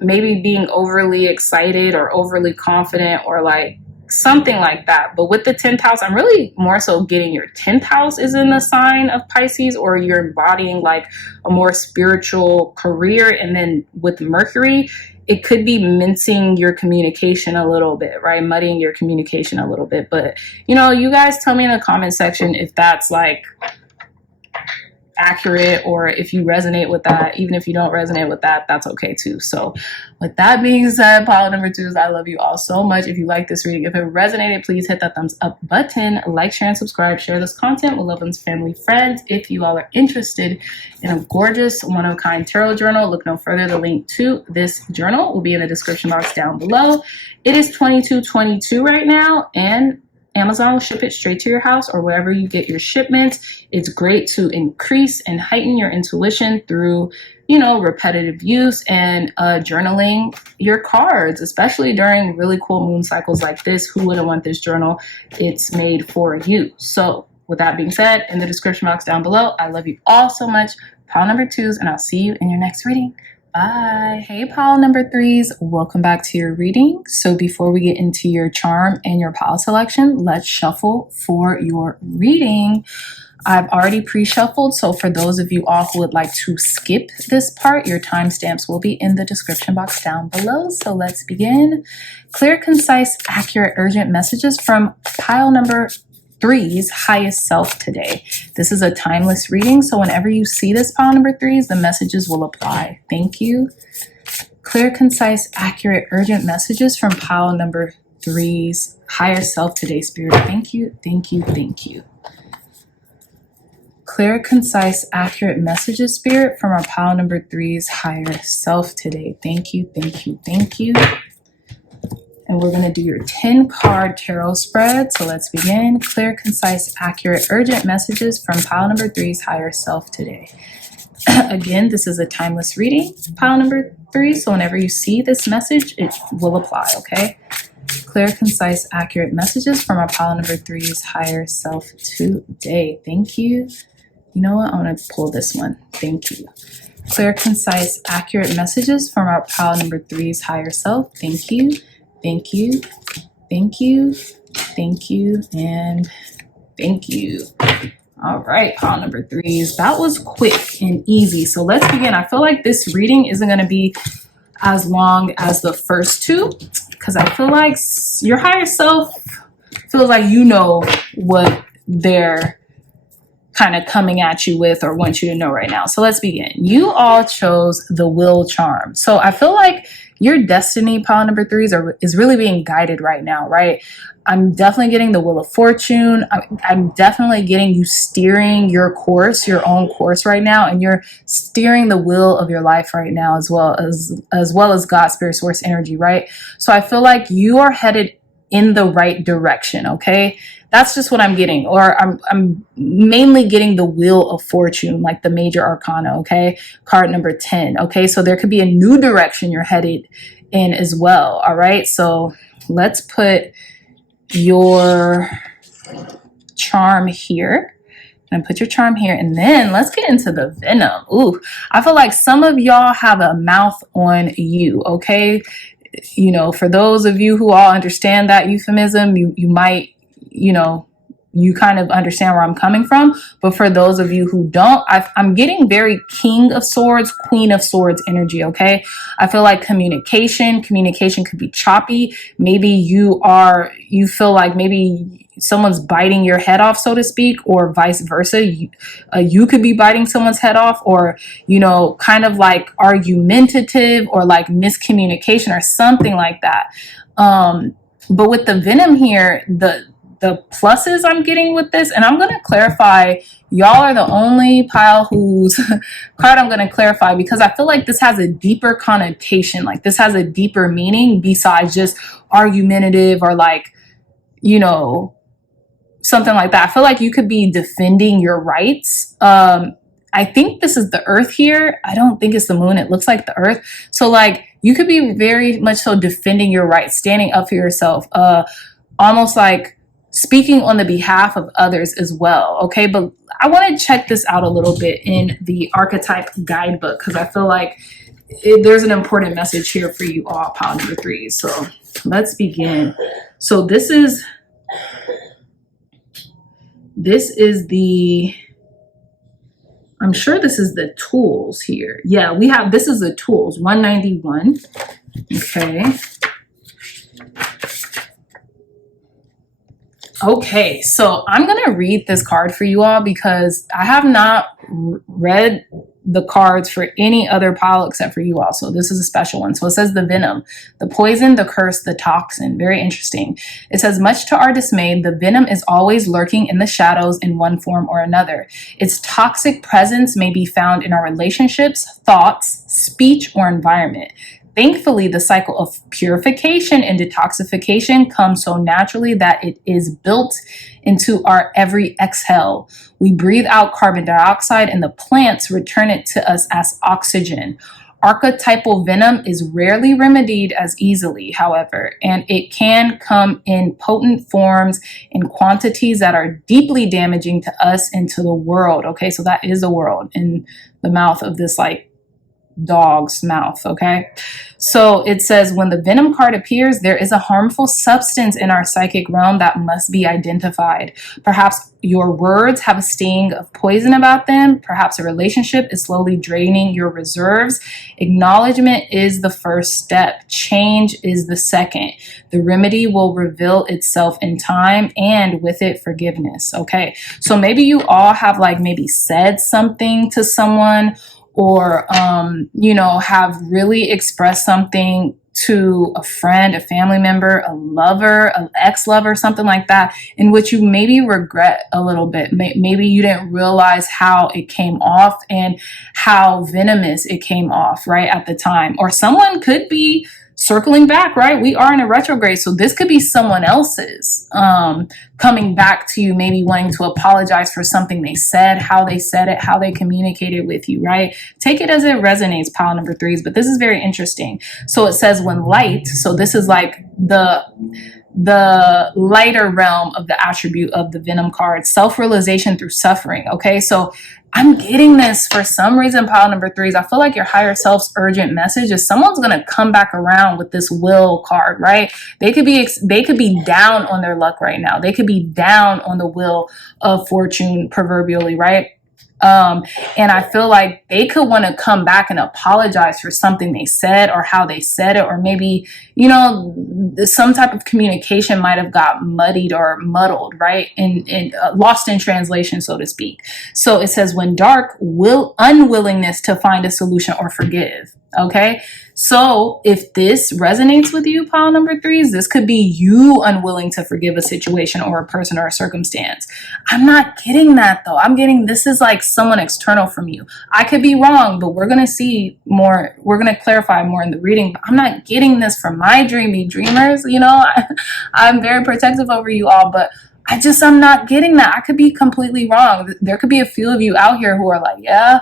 maybe being overly excited or overly confident or like something like that. But with the 10th house, I'm really more so getting your 10th house is in the sign of Pisces, or you're embodying like a more spiritual career. And then with Mercury, it could be mincing your communication a little bit, right? Muddying your communication a little bit. But, you know, you guys tell me in the comment section if that's like accurate, or if you resonate with that. Even if you don't resonate with that, that's okay too. So with that being said, pile number 2s, I love you all so much. If you like this reading, if it resonated, please hit that thumbs up button, like, share, and subscribe. Share this content with loved ones, family, friends. If you all are interested in a gorgeous one-of-a-kind tarot journal, look no further. The link to this journal will be in the description box down below. It is $22.22 right now, and Amazon will ship it straight to your house or wherever you get your shipments. It's great to increase and heighten your intuition through, you know, repetitive use and journaling your cards, especially during really cool moon cycles like this. Who wouldn't want this journal? It's made for you. So with that being said, in the description box down below, I love you all so much. Pile number 2s, and I'll see you in your next reading. Bye. Hey, pile number 3s, welcome back to your reading. So before we get into your charm and your pile selection, let's shuffle for your reading. I've already pre-shuffled, so for those of you all who would like to skip this part, your timestamps will be in the description box down below. So let's begin. Clear, concise, accurate, urgent messages from pile number 3's highest self today. This is a timeless reading, so whenever you see this pile number 3's, the messages will apply. Thank you. Clear, concise, accurate, urgent messages from pile number 3's higher self today, Spirit. Thank you, thank you, thank you. Clear, concise, accurate messages, Spirit, from our pile number 3's higher self today. Thank you, thank you, thank you. And we're going to do your 10-card tarot spread. So let's begin. Clear, concise, accurate, urgent messages from pile number 3's higher self today. Again, this is a timeless reading, pile number 3. So whenever you see this message, it will apply, okay? Clear, concise, accurate messages from our pile number 3's higher self today. Thank you. You know what? I want to pull this one. Thank you. Clear, concise, accurate messages from our pile number 3's higher self. Thank you. Thank you, thank you, thank you, and thank you. All right, pile number 3's. That was quick and easy. So let's begin. I feel like this reading isn't going to be as long as the first 2, because I feel like your higher self feels like you know what they're kind of coming at you with or want you to know right now. So let's begin. You all chose the will charm. So I feel like your destiny, pile number 3's, is really being guided right now, right? I'm definitely getting the wheel of fortune. I'm definitely getting you steering your course, your own course right now, and you're steering the wheel of your life right now, as well as God, spirit, source, energy, right? So I feel like you are headed in the right direction, okay? That's just what I'm getting, or I'm mainly getting the wheel of fortune, like the major arcana, okay? Card number 10, okay? So there could be a new direction you're headed in as well, all right? So let's put your charm here, and put your charm here, and then let's get into the venom. Ooh, I feel like some of y'all have a mouth on you, okay? You know, for those of you who all understand that euphemism, you might, you know, you kind of understand where I'm coming from. But for those of you who don't, I'm getting very King of Swords, Queen of Swords energy, okay? I feel like communication could be choppy. Maybe you feel like maybe someone's biting your head off, so to speak, or vice versa. You could be biting someone's head off, or, you know, kind of like argumentative or like miscommunication or something like that. But with the venom here, the pluses I'm getting with this, and I'm going to clarify, y'all are the only pile whose card I'm going to clarify, because I feel like this has a deeper connotation, like this has a deeper meaning besides just argumentative or like, you know, something like that. I feel like you could be defending your rights. I think this is the earth here. I don't think it's the moon. It looks like the earth. So like you could be very much so defending your rights, standing up for yourself, almost like speaking on the behalf of others as well, okay? But I want to check this out a little bit in the archetype guidebook, because I feel like there's an important message here for you all, pile number 3. So let's begin. So this is the, I'm sure this is the tools here. Yeah, we have, this is the tools, 191. Okay. Okay, so I'm going to read this card for you all because I have not read the cards for any other pile except for you all. So this is a special one. So it says the venom, the poison, the curse, the toxin. Very interesting. It says, much to our dismay, the venom is always lurking in the shadows in one form or another. Its toxic presence may be found in our relationships, thoughts, speech, or environment. Thankfully, the cycle of purification and detoxification comes so naturally that it is built into our every exhale. We breathe out carbon dioxide and the plants return it to us as oxygen. Archetypal venom is rarely remedied as easily, however, and it can come in potent forms in quantities that are deeply damaging to us and to the world. Okay, so that is the world in the mouth of this like dog's mouth. Okay, so it says, when the venom card appears, there is a harmful substance in our psychic realm that must be identified. Perhaps your words have a sting of poison about them. Perhaps a relationship is slowly draining your reserves. Acknowledgement is the first step. Change is the second. The remedy will reveal itself in time, and with it, forgiveness. Okay, so maybe you all have like maybe said something to someone, or, you know, have really expressed something to a friend, a family member, a lover, an ex-lover, something like that, in which you maybe regret a little bit. Maybe you didn't realize how it came off and how venomous it came off, right, at the time. Or someone could be circling back, right? We are in a retrograde, so this could be someone else's coming back to you, maybe wanting to apologize for something they said, how they said it, how they communicated with you, right? Take it as it resonates, pile number 3s, but this is very interesting. So it says when light, so this is like the lighter realm of the attribute of the venom card, self-realization through suffering. Okay, so I'm getting this for some reason, pile number 3s. I feel like your higher self's urgent message is someone's going to come back around with this will card, right? They could be down on their luck right now. They could be down on the wheel of fortune, proverbially, right? And I feel like they could want to come back and apologize for something they said or how they said it, or maybe, you know, some type of communication might have got muddied or muddled, right? And lost in translation, so to speak. So it says, when dark, unwillingness to find a solution or forgive. Okay, so if this resonates with you, pile number 3s, this could be you unwilling to forgive a situation or a person or a circumstance. I'm not getting that though. I'm getting this is like someone external from you. I could be wrong, but we're going to see more. We're going to clarify more in the reading. But I'm not getting this from my dreamy dreamers. You know, I'm very protective over you all, but I'm not getting that. I could be completely wrong. There could be a few of you out here who are like, yeah,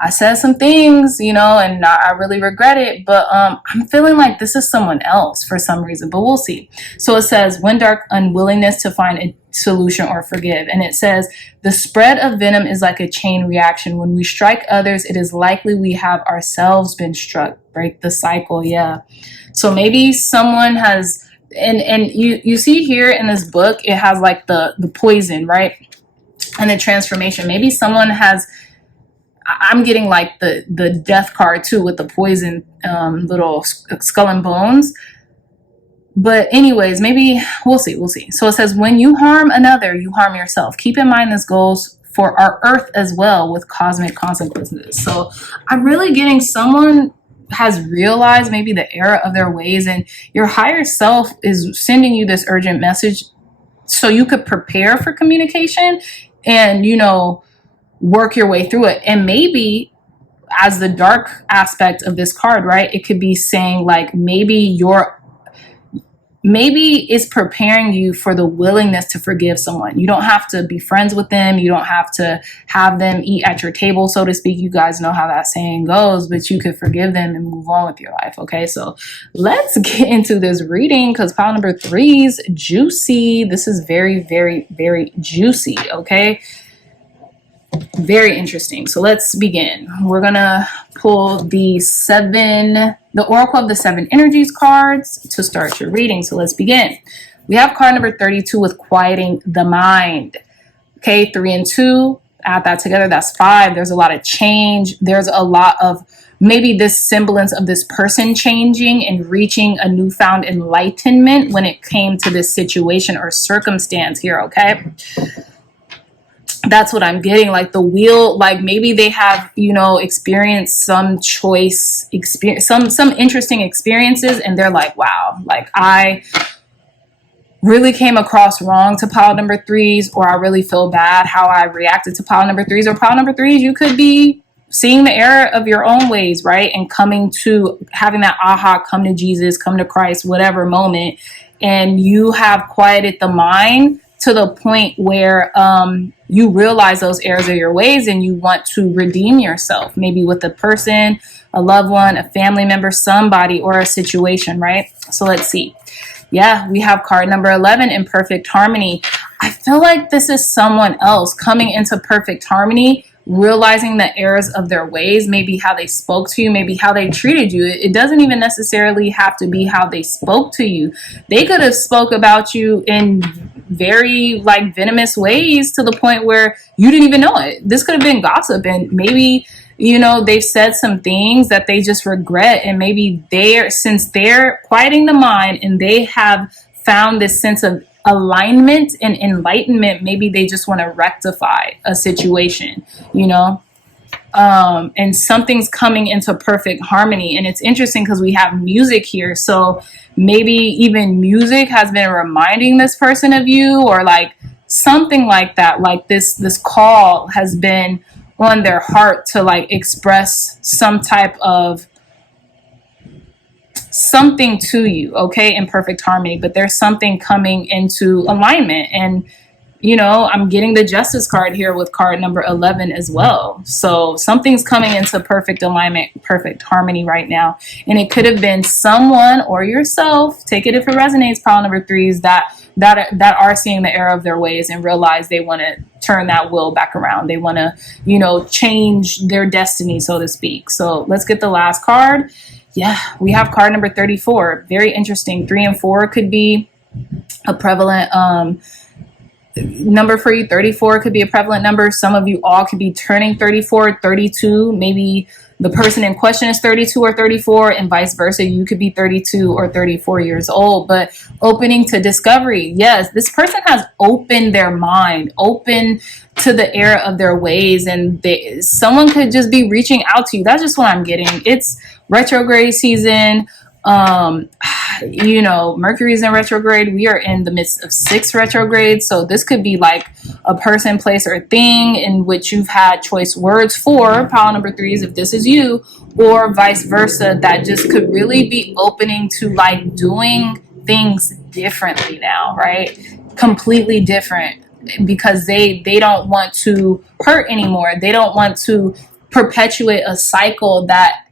I said some things, you know, and I really regret it, but I'm feeling like this is someone else for some reason, but we'll see. So it says, when dark, unwillingness to find a solution or forgive. And it says, the spread of venom is like a chain reaction. When we strike others, it is likely we have ourselves been struck. Break the cycle. Yeah. So maybe someone has, and you see here in this book, it has like the poison, right? And the transformation. Maybe someone has, I'm getting like the death card too with the poison little skull and bones. But anyways, maybe we'll see. So it says, when you harm another, you harm yourself. Keep in mind this goes for our earth as well with cosmic consequences. So I'm really getting someone has realized maybe the error of their ways, and your higher self is sending you this urgent message so you could prepare for communication and, you know, work your way through it. And maybe as the dark aspect of this card, right, it could be saying like maybe it's preparing you for the willingness to forgive someone. You don't have to be friends with them. You don't have to have them eat at your table, so to speak. You guys know how that saying goes, but you could forgive them and move on with your life. Okay, so let's get into this reading because pile number 3's juicy. This is very, very, very juicy. Okay. Very interesting. So let's begin. We're gonna pull the Oracle of the Seven Energies cards to start your reading. So let's begin. We have card number 32 with quieting the mind. Okay, 3 and 2, add that together, that's 5. There's a lot of change. There's a lot of maybe this semblance of this person changing and reaching a newfound enlightenment when it came to this situation or circumstance here, okay? That's what I'm getting. Like the wheel, like maybe they have, you know, experienced some choice experience, some interesting experiences, and they're like, wow, like I really came across wrong to pile number 3s, or I really feel bad how I reacted to pile number 3s, or pile number 3s, you could be seeing the error of your own ways, right? And coming to having that aha, come to Jesus, come to Christ, whatever moment. And you have quieted the mind to the point where you realize those errors of your ways and you want to redeem yourself, maybe with a person, a loved one, a family member, somebody, or a situation, right? So let's see. Yeah, we have card number 11 in perfect harmony. I feel like this is someone else coming into perfect harmony, realizing the errors of their ways, maybe how they spoke to you, maybe how they treated you. It doesn't even necessarily have to be how they spoke to you. They could have spoke about you in very like venomous ways to the point where you didn't even know it. This could have been gossip, and maybe, you know, they've said some things that they just regret, and maybe since they're quieting the mind and they have found this sense of alignment and enlightenment, maybe they just want to rectify a situation, you know, and something's coming into perfect harmony. And it's interesting because we have music here, so maybe even music has been reminding this person of you, or like something like that. Like this call has been on their heart to like express some type of something to you, okay, in perfect harmony. But there's something coming into alignment, and you know, I'm getting the Justice card here with card number 11 as well. So something's coming into perfect alignment, perfect harmony right now. And it could have been someone or yourself, take it if it resonates, pile number 3s, that are seeing the error of their ways and realize they want to turn that wheel back around. They want to, you know, change their destiny, so to speak. So let's get the last card. Yeah, we have card number 34. Very interesting. 3 and 4 could be a prevalent number for you. 34 could be a prevalent number. Some of you all could be turning 34, 32. Maybe the person in question is 32 or 34, and vice versa. You could be 32 or 34 years old, but opening to discovery. Yes, this person has opened their mind, open to the error of their ways, and someone could just be reaching out to you. That's just what I'm getting. It's retrograde season. You know, Mercury's in retrograde. We are in the midst of 6 retrogrades. So this could be like a person, place, or thing in which you've had choice words for, pile number 3s, if this is you, or vice versa, that just could really be opening to like doing things differently now, right? Completely different, because they don't want to hurt anymore. They don't want to perpetuate a cycle that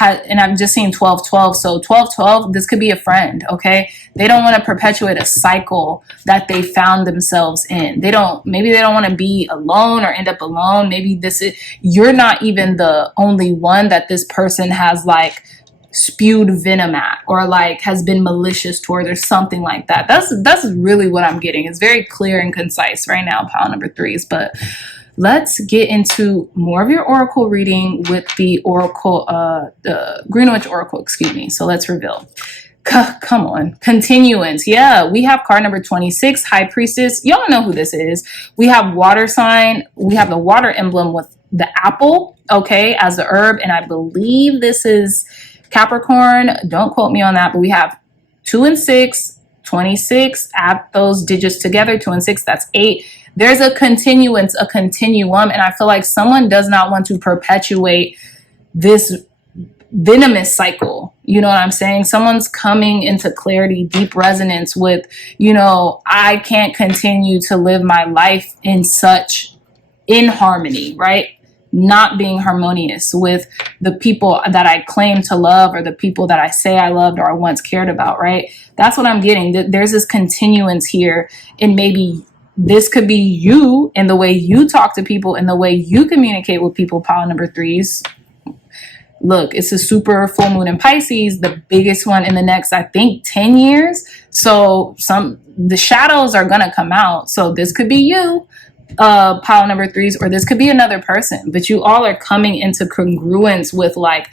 and I'm just seeing 12-12. So 12-12, this could be a friend, okay? They don't want to perpetuate a cycle that they found themselves in. Maybe they don't want to be alone or end up alone. Maybe you're not even the only one that this person has like spewed venom at, or like has been malicious towards, or something like that. That's really what I'm getting. It's very clear and concise right now, pile number 3s. But let's get into more of your oracle reading with the oracle, the Greenwich Oracle, excuse me. So let's reveal. Come on. Continuance. Yeah, we have card number 26, High Priestess. Y'all know who this is. We have water sign. We have the water emblem with the apple, okay, as the herb. And I believe this is Capricorn. Don't quote me on that, but we have 2 and 6, 26. Add those digits together, 2 and 6, that's 8. There's a continuance, a continuum, and I feel like someone does not want to perpetuate this venomous cycle. You know what I'm saying? Someone's coming into clarity, deep resonance with, you know, I can't continue to live my life in harmony, right? Not being harmonious with the people that I claim to love, or the people that I say I loved or I once cared about, right? That's what I'm getting. There's this continuance here, and maybe this could be you in the way you talk to people and the way you communicate with people, pile number threes. Look, it's a super full moon in Pisces, the biggest one in the next, I think, 10 years. So the shadows are going to come out. So this could be you, pile number threes, or this could be another person. But you all are coming into congruence with like,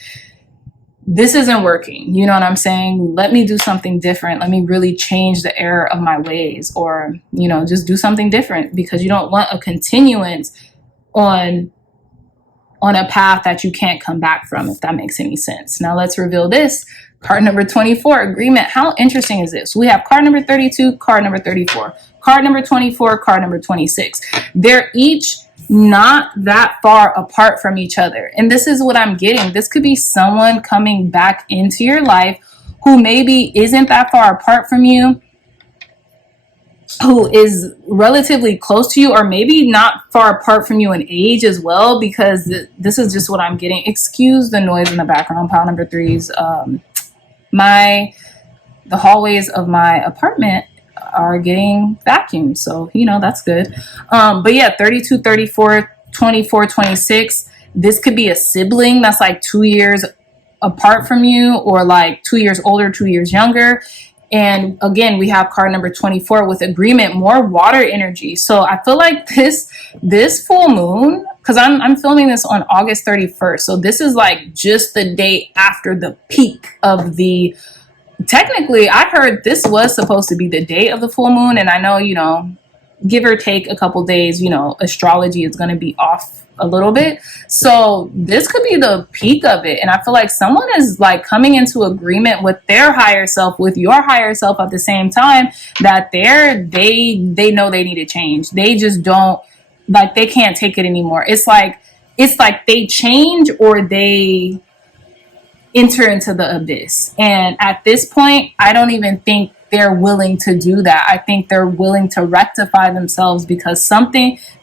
this isn't working. You know what I'm saying? Let me do something different. Let me really change the error of my ways, or, you know, just do something different, because you don't want a continuance on a path that you can't come back from, if that makes any sense. Now let's reveal this. Card number 24, agreement. How interesting is this? We have card number 32, card number 34, card number 24, card number 26. They're each not that far apart from each other. And this is what I'm getting. This could be someone coming back into your life who maybe isn't that far apart from you, who is relatively close to you, or maybe not far apart from you in age as well, because this is just what I'm getting. Excuse the noise in the background, pile number threes. The hallways of my apartment are getting vacuumed, so you know that's good. But yeah, 32, 34, 24, 26. This could be a sibling that's like 2 years apart from you, or like 2 years older, 2 years younger. And again, we have card number 24 with agreement, more water energy. So I feel like this full moon, because I'm filming this on August 31st. So this is like just the day after the peak of the, technically, I heard this was supposed to be the day of the full moon. And I know, you know, give or take a couple days, you know, astrology is going to be off a little bit. So this could be the peak of it. And I feel like someone is like coming into agreement with their higher self, with your higher self at the same time, that they know they need to change. They just don't, like, they can't take it anymore. It's like they change or they enter into the abyss. And at this point, I don't even think they're willing to do that. I think they're willing to rectify themselves, because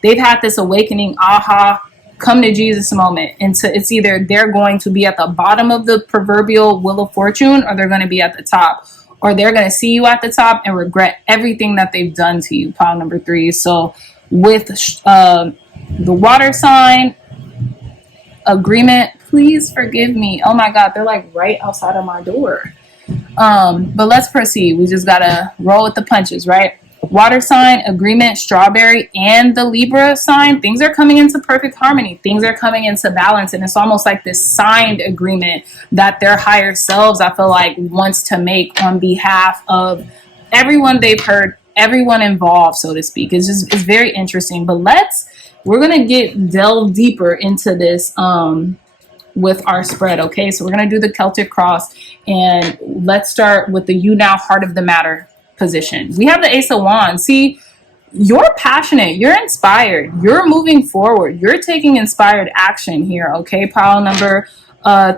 they've had this awakening, aha, come to Jesus moment. And so it's either they're going to be at the bottom of the proverbial wheel of fortune, or they're going to be at the top, or they're going to see you at the top and regret everything that they've done to you, pile number three. So with the water sign, agreement, please forgive me. Oh my God, they're like right outside of my door. But let's proceed. We just gotta roll with the punches, right? Water sign, agreement, strawberry, and the Libra sign, things are coming into perfect harmony. Things are coming into balance. And it's almost like this signed agreement that their higher selves, I feel like, wants to make on behalf of everyone they've heard, everyone involved, so to speak. It's very interesting. But we're going to delve deeper into this, with our spread. Okay, so we're going to do the Celtic cross, and let's start with the you now heart of the matter position. We have the Ace of Wands. See, you're passionate, you're inspired, you're moving forward, you're taking inspired action here. Okay, pile number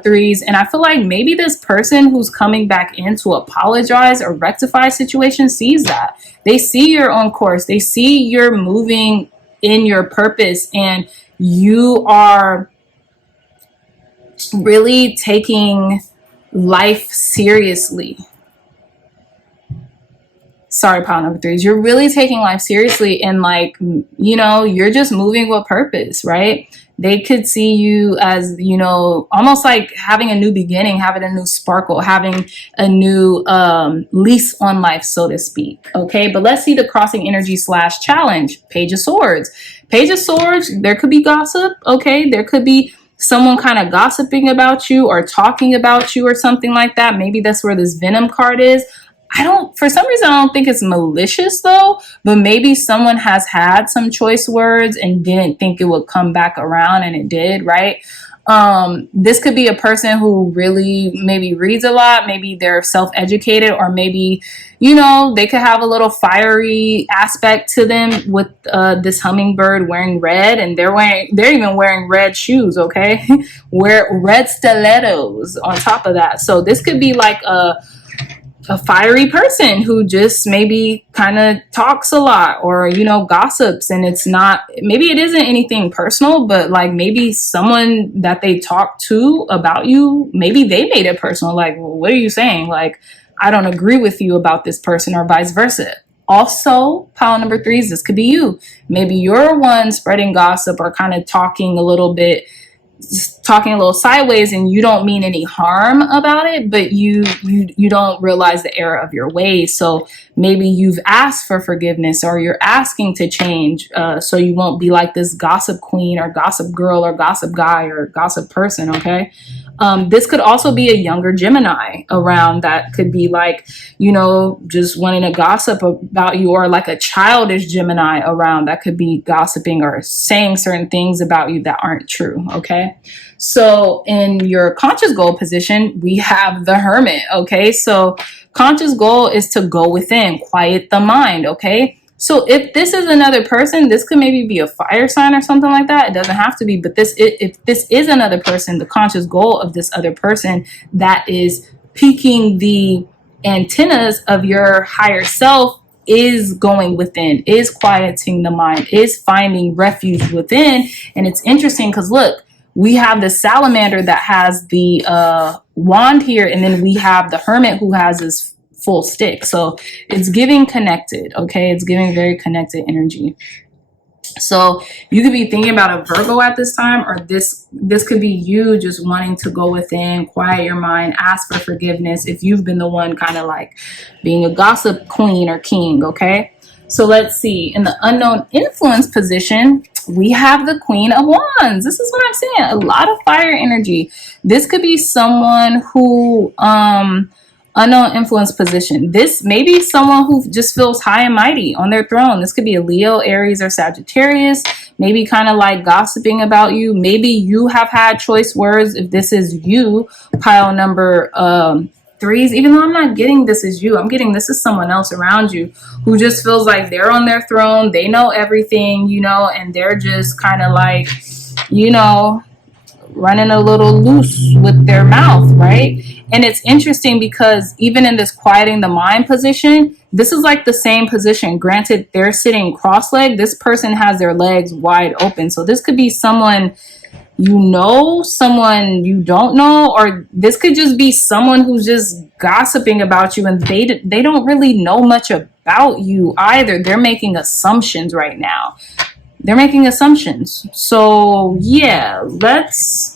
threes. And I feel like maybe this person who's coming back in to apologize or rectify a situation sees that. They see you're on course, they see you're moving in your purpose, and you are really taking life seriously. Sorry, pile number threes. You're really taking life seriously, and like, you know, you're just moving with purpose, right? They could see you as, you know, almost like having a new beginning, having a new sparkle, having a new lease on life, so to speak. Okay, but let's see the crossing energy / challenge. Page of Swords. Page of Swords, there could be gossip. Okay, there could be someone kind of gossiping about you or talking about you or something like that. Maybe that's where this Venom card is. For some reason, I don't think it's malicious though, but maybe someone has had some choice words and didn't think it would come back around, and it did, right? This could be a person who really maybe reads a lot. Maybe they're self-educated, or maybe, you know, they could have a little fiery aspect to them with this hummingbird wearing red, and they're even wearing red shoes. Okay. Wear red stilettos on top of that. So this could be like a fiery person who just maybe kind of talks a lot, or, you know, gossips, and maybe it isn't anything personal, but like maybe someone that they talk to about you, maybe they made it personal. Like, well, what are you saying? Like, I don't agree with you about this person, or vice versa. Also, pile number threes, this could be you. Maybe you're one spreading gossip or kind of talking a little sideways, and you don't mean any harm about it, but you don't realize the error of your ways. So maybe you've asked for forgiveness, or you're asking to change, so you won't be like this gossip queen or gossip girl or gossip guy or gossip person. Okay. This could also be a younger Gemini around that could be like, just wanting to gossip about you, or like a childish Gemini around that could be gossiping or saying certain things about you that aren't true. Okay. So in your conscious goal position, we have the Hermit. Okay. So conscious goal is to go within, quiet the mind. Okay. So if this is another person, this could maybe be a fire sign or something like that. It doesn't have to be, but if this is another person, the conscious goal of this other person that is piquing the antennas of your higher self is going within, is quieting the mind, is finding refuge within. And it's interesting because look, we have the salamander that has the wand here, and then we have the Hermit who has his full stick. So it's giving connected. Okay. It's giving very connected energy. So you could be thinking about a Virgo at this time, or this could be you just wanting to go within, quiet your mind, ask for forgiveness if you've been the one kind of like being a gossip queen or king. Okay. So let's see. In the unknown influence position, we have the Queen of Wands. This is what I'm saying. A lot of fire energy. This could be someone who, unknown influence position. This may be someone who just feels high and mighty on their throne. This could be a Leo, Aries, or Sagittarius, maybe kind of like gossiping about you. Maybe you have had choice words. If this is you, pile number threes, even though I'm not getting this is you, I'm getting this is someone else around you who just feels like they're on their throne. They know everything, and they're just kind of like, running a little loose with their mouth, right? And it's interesting because even in this quieting the mind position, this is like the same position. Granted, they're sitting cross-legged. This person has their legs wide open. So this could be someone someone you don't know, or this could just be someone who's just gossiping about you, and they don't really know much about you either. They're making assumptions right now. They're making assumptions. So yeah, let's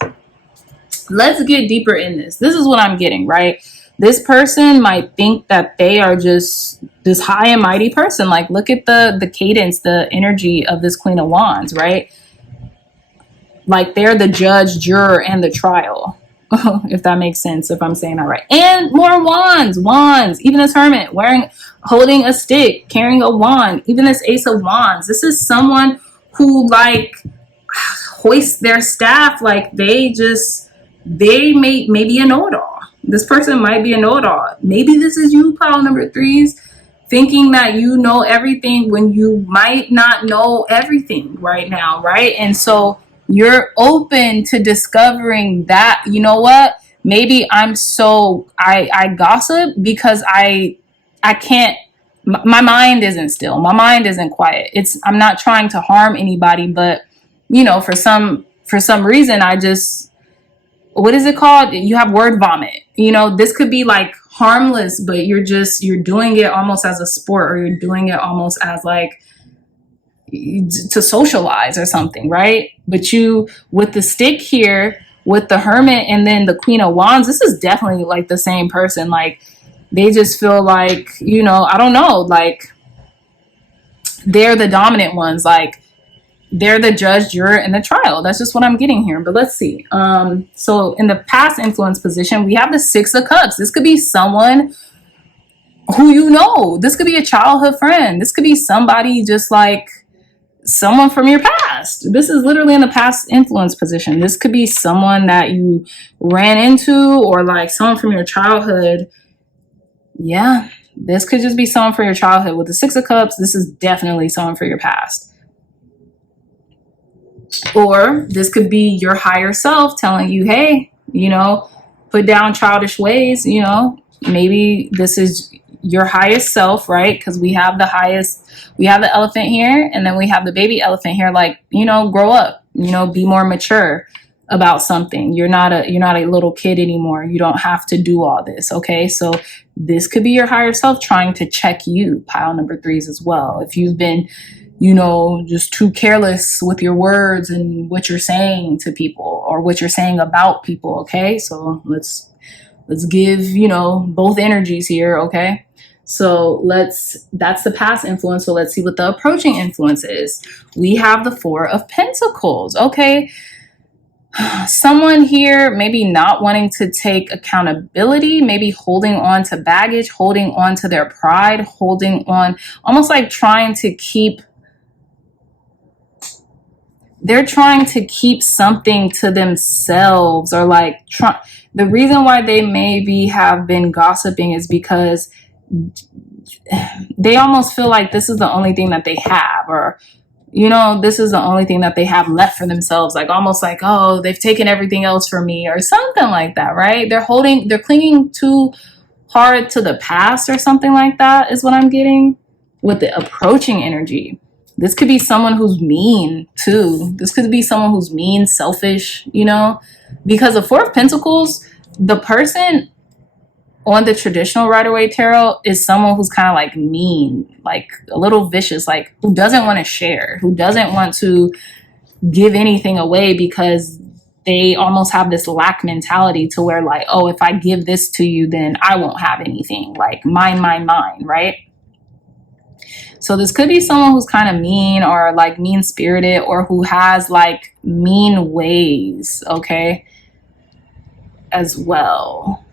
get deeper in this. This is what I'm getting, right? This person might think that they are just this high and mighty person. Like, look at the cadence, the energy of this Queen of Wands, right? Like they're the judge, juror, and the trial. If that makes sense, if I'm saying that right. And more wands. Even this Hermit holding a stick, carrying a wand. Even this Ace of Wands. This is someone who like hoists their staff, like they may be a know-it-all. This person might be a know-it-all. Maybe this is you, pile number threes, thinking that you know everything when you might not know everything right now, right? And so you're open to discovering that, you know what, maybe I gossip because I can't, my mind isn't still. My mind isn't quiet. I'm not trying to harm anybody, but for some reason, I just, what is it called? You have word vomit. This could be like harmless, but you're doing it almost as a sport, or you're doing it almost as like to socialize or something, right? But you, with the stick here, with the Hermit, and then the Queen of Wands, this is definitely like the same person. Like, they just feel like, I don't know, like they're the dominant ones, like they're the judge, juror, and the trial. That's just what I'm getting here. But let's see. So in the past influence position, we have the Six of Cups. This could be someone who this could be a childhood friend. This could be somebody just like someone from your past. This is literally in the past influence position. This could be someone that you ran into, or like someone from your childhood. Yeah, this could just be someone for your childhood. With the Six of Cups, this is definitely someone for your past. Or this could be your higher self telling you, hey, put down childish ways. Maybe this is your highest self, right? Because we have the elephant here, and then we have the baby elephant here. Like, grow up, be more mature. about something. You're not a little kid anymore. You don't have to do all this. Okay. So this could be your higher self trying to check you, pile number 3s as well. If you've been, just too careless with your words and what you're saying to people or what you're saying about people. Okay. So let's give, both energies here. Okay. So that's the past influence. So let's see what the approaching influence is. We have the 4 of Pentacles. Okay. Someone here maybe not wanting to take accountability, maybe holding on to baggage, holding on to their pride, holding on, almost like they're trying to keep something to themselves, or like the reason why they maybe have been gossiping is because they almost feel like this is the only thing that they have, or this is the only thing that they have left for themselves. Like almost like, oh, they've taken everything else from me or something like that, right? They're clinging too hard to the past or something like that is what I'm getting with the approaching energy. This could be someone who's mean too. This could be someone who's mean, selfish, because the 4 of Pentacles, the person on the traditional Rider-Waite tarot is someone who's kind of like mean, like a little vicious, like who doesn't want to share, who doesn't want to give anything away because they almost have this lack mentality to where like, oh, if I give this to you, then I won't have anything, like mine, right? So this could be someone who's kind of mean or like mean spirited or who has like mean ways, okay, as well.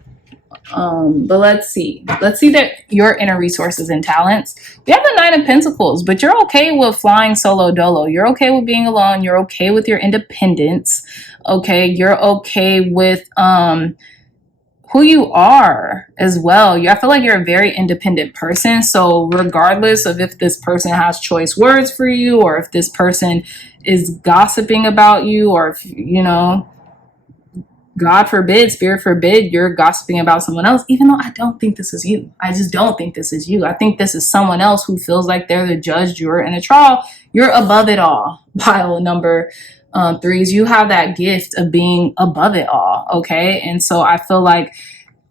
But let's see that your inner resources and talents. We have the 9 of Pentacles, but you're okay with flying solo dolo. You're okay with being alone. You're okay with your independence. Okay. You're okay with, who you are as well. I feel like you're a very independent person. So regardless of if this person has choice words for you, or if this person is gossiping about you, or if, God forbid, spirit forbid, you're gossiping about someone else, even though I don't think this is you. I just don't think this is you. I think this is someone else who feels like they're the judge, juror, and the trial. You're above it all. Pile number 3s. You have that gift of being above it all. Okay. And so I feel like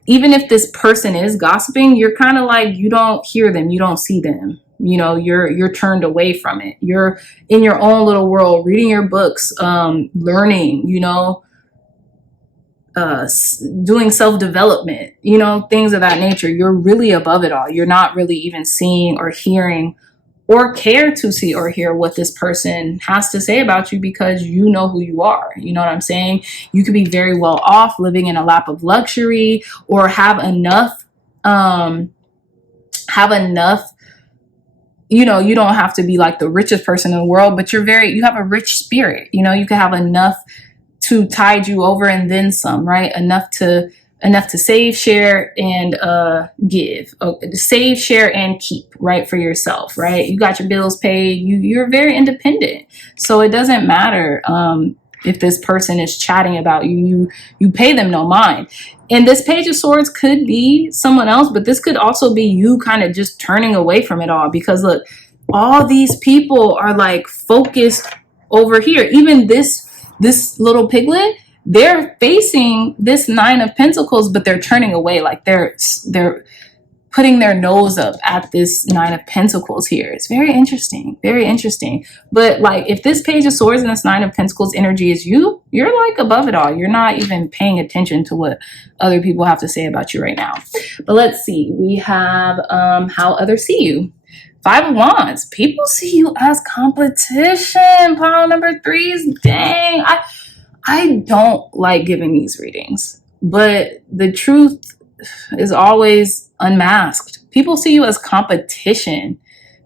even if this person is gossiping, you're kind of like, you don't hear them. You don't see them. You're turned away from it. You're in your own little world, reading your books, learning, doing self-development, things of that nature. You're really above it all. You're not really even seeing or hearing or care to see or hear what this person has to say about you, because you know who you are. You know what I'm saying? You could be very well off, living in a lap of luxury, or have enough, you don't have to be like the richest person in the world, but you have a rich spirit. You could have enough to tide you over and then some, right? Enough to save, share, and give. Save, share, and keep, right, for yourself, right? You got your bills paid. You're very independent. So it doesn't matter if this person is chatting about you. You pay them no mind. And this Page of Swords could be someone else, but this could also be you kind of just turning away from it all. Because look, all these people are like focused over here. Even this little piglet, they're facing this 9 of Pentacles, but they're turning away. Like they're putting their nose up at this 9 of Pentacles here. It's very interesting, very interesting. But like, if this Page of Swords and this 9 of Pentacles energy is you, you're like above it all. You're not even paying attention to what other people have to say about you right now. But let's see, we have how others see you. 5 of Wands. People see you as competition. Pile number 3s. Dang. I don't like giving these readings, but the truth is always unmasked. People see you as competition.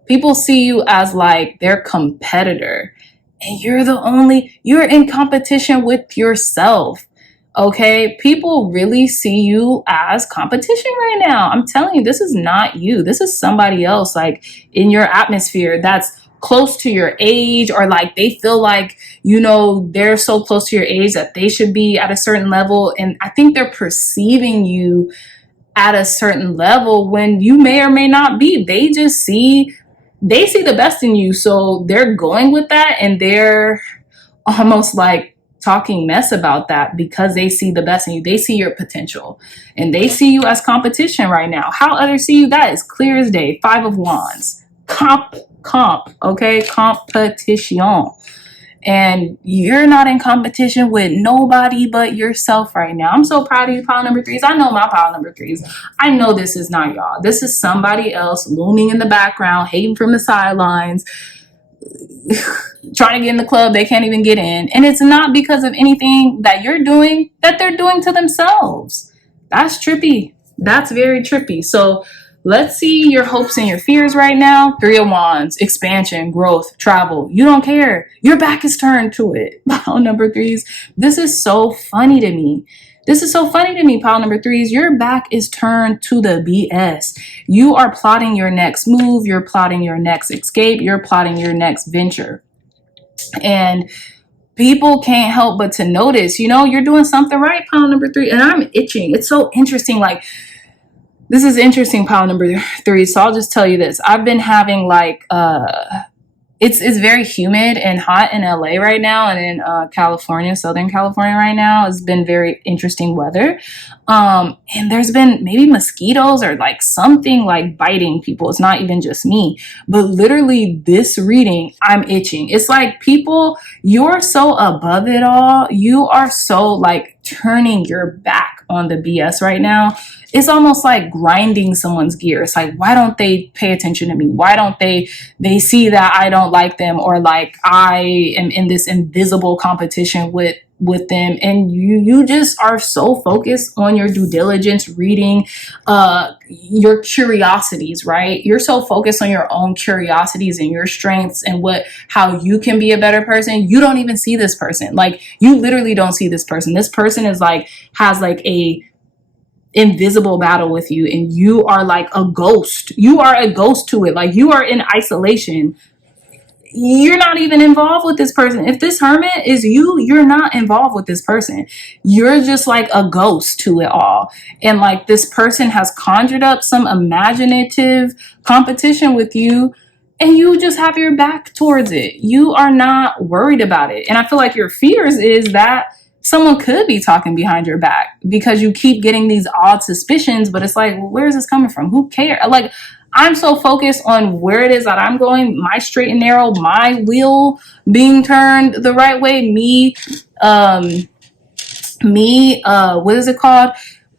People see you as like their competitor, and you're in competition with yourself. Okay, people really see you as competition right now. I'm telling you, this is not you. This is somebody else, like in your atmosphere, that's close to your age, or like they feel like, they're so close to your age that they should be at a certain level. And I think they're perceiving you at a certain level when you may or may not be. They see the best in you. So they're going with that, and they're almost like talking mess about that because they see the best in you. They see your potential and they see you as competition right now. How others see you, that is clear as day. 5 of Wands. Comp, okay? Competition. And you're not in competition with nobody but yourself right now. I'm so proud of you, pile number 3s. I know my pile number 3s. I know this is not y'all. This is somebody else looming in the background, hating from the sidelines, trying to get in the club they can't even get in. And it's not because of anything that you're doing that they're doing to themselves. That's trippy. That's very trippy. So let's see your hopes and your fears right now. 3 of Wands, expansion, growth, travel. You don't care. Your back is turned to it. Pile number 3s. This is so funny to me. This is so funny to me, pile number 3s. Your back is turned to the BS. You are plotting your next move. You're plotting your next escape. You're plotting your next venture. And people can't help but to notice, you know, you're doing something right, pile number 3. And I'm itching. It's so interesting. Like, this is interesting, pile number 3. So I'll just tell you this. I've been having like, it's very humid and hot in LA right now, and in California, Southern California right now. It's been very interesting weather. And there's been maybe mosquitoes or like something like biting people. It's not even just me, but literally this reading, I'm itching. It's like, people, you're so above it all. You are so like turning your back on the BS right now. It's almost like grinding someone's gear. It's like, why don't they pay attention to me? Why don't they see that I don't like them, or like I am in this invisible competition with them? And you just are so focused on your due diligence, reading your curiosities, right? You're so focused on your own curiosities and your strengths and how you can be a better person. You don't even see this person. Like, you literally don't see this person. This person is like, has like a invisible battle with you, and you are like a ghost. You are a ghost to it. Like, you are in isolation. You're not even involved with this person. If this hermit is you, you're not involved with this person. You're just like a ghost to it all. And like, this person has conjured up some imaginative competition with you, and you just have your back towards it. You are not worried about it. And I feel like your fears is that someone could be talking behind your back, because you keep getting these odd suspicions, but it's like, well, where is this coming from? Who cares? Like, I'm so focused on where it is that I'm going, my straight and narrow, my wheel being turned the right way, what is it called?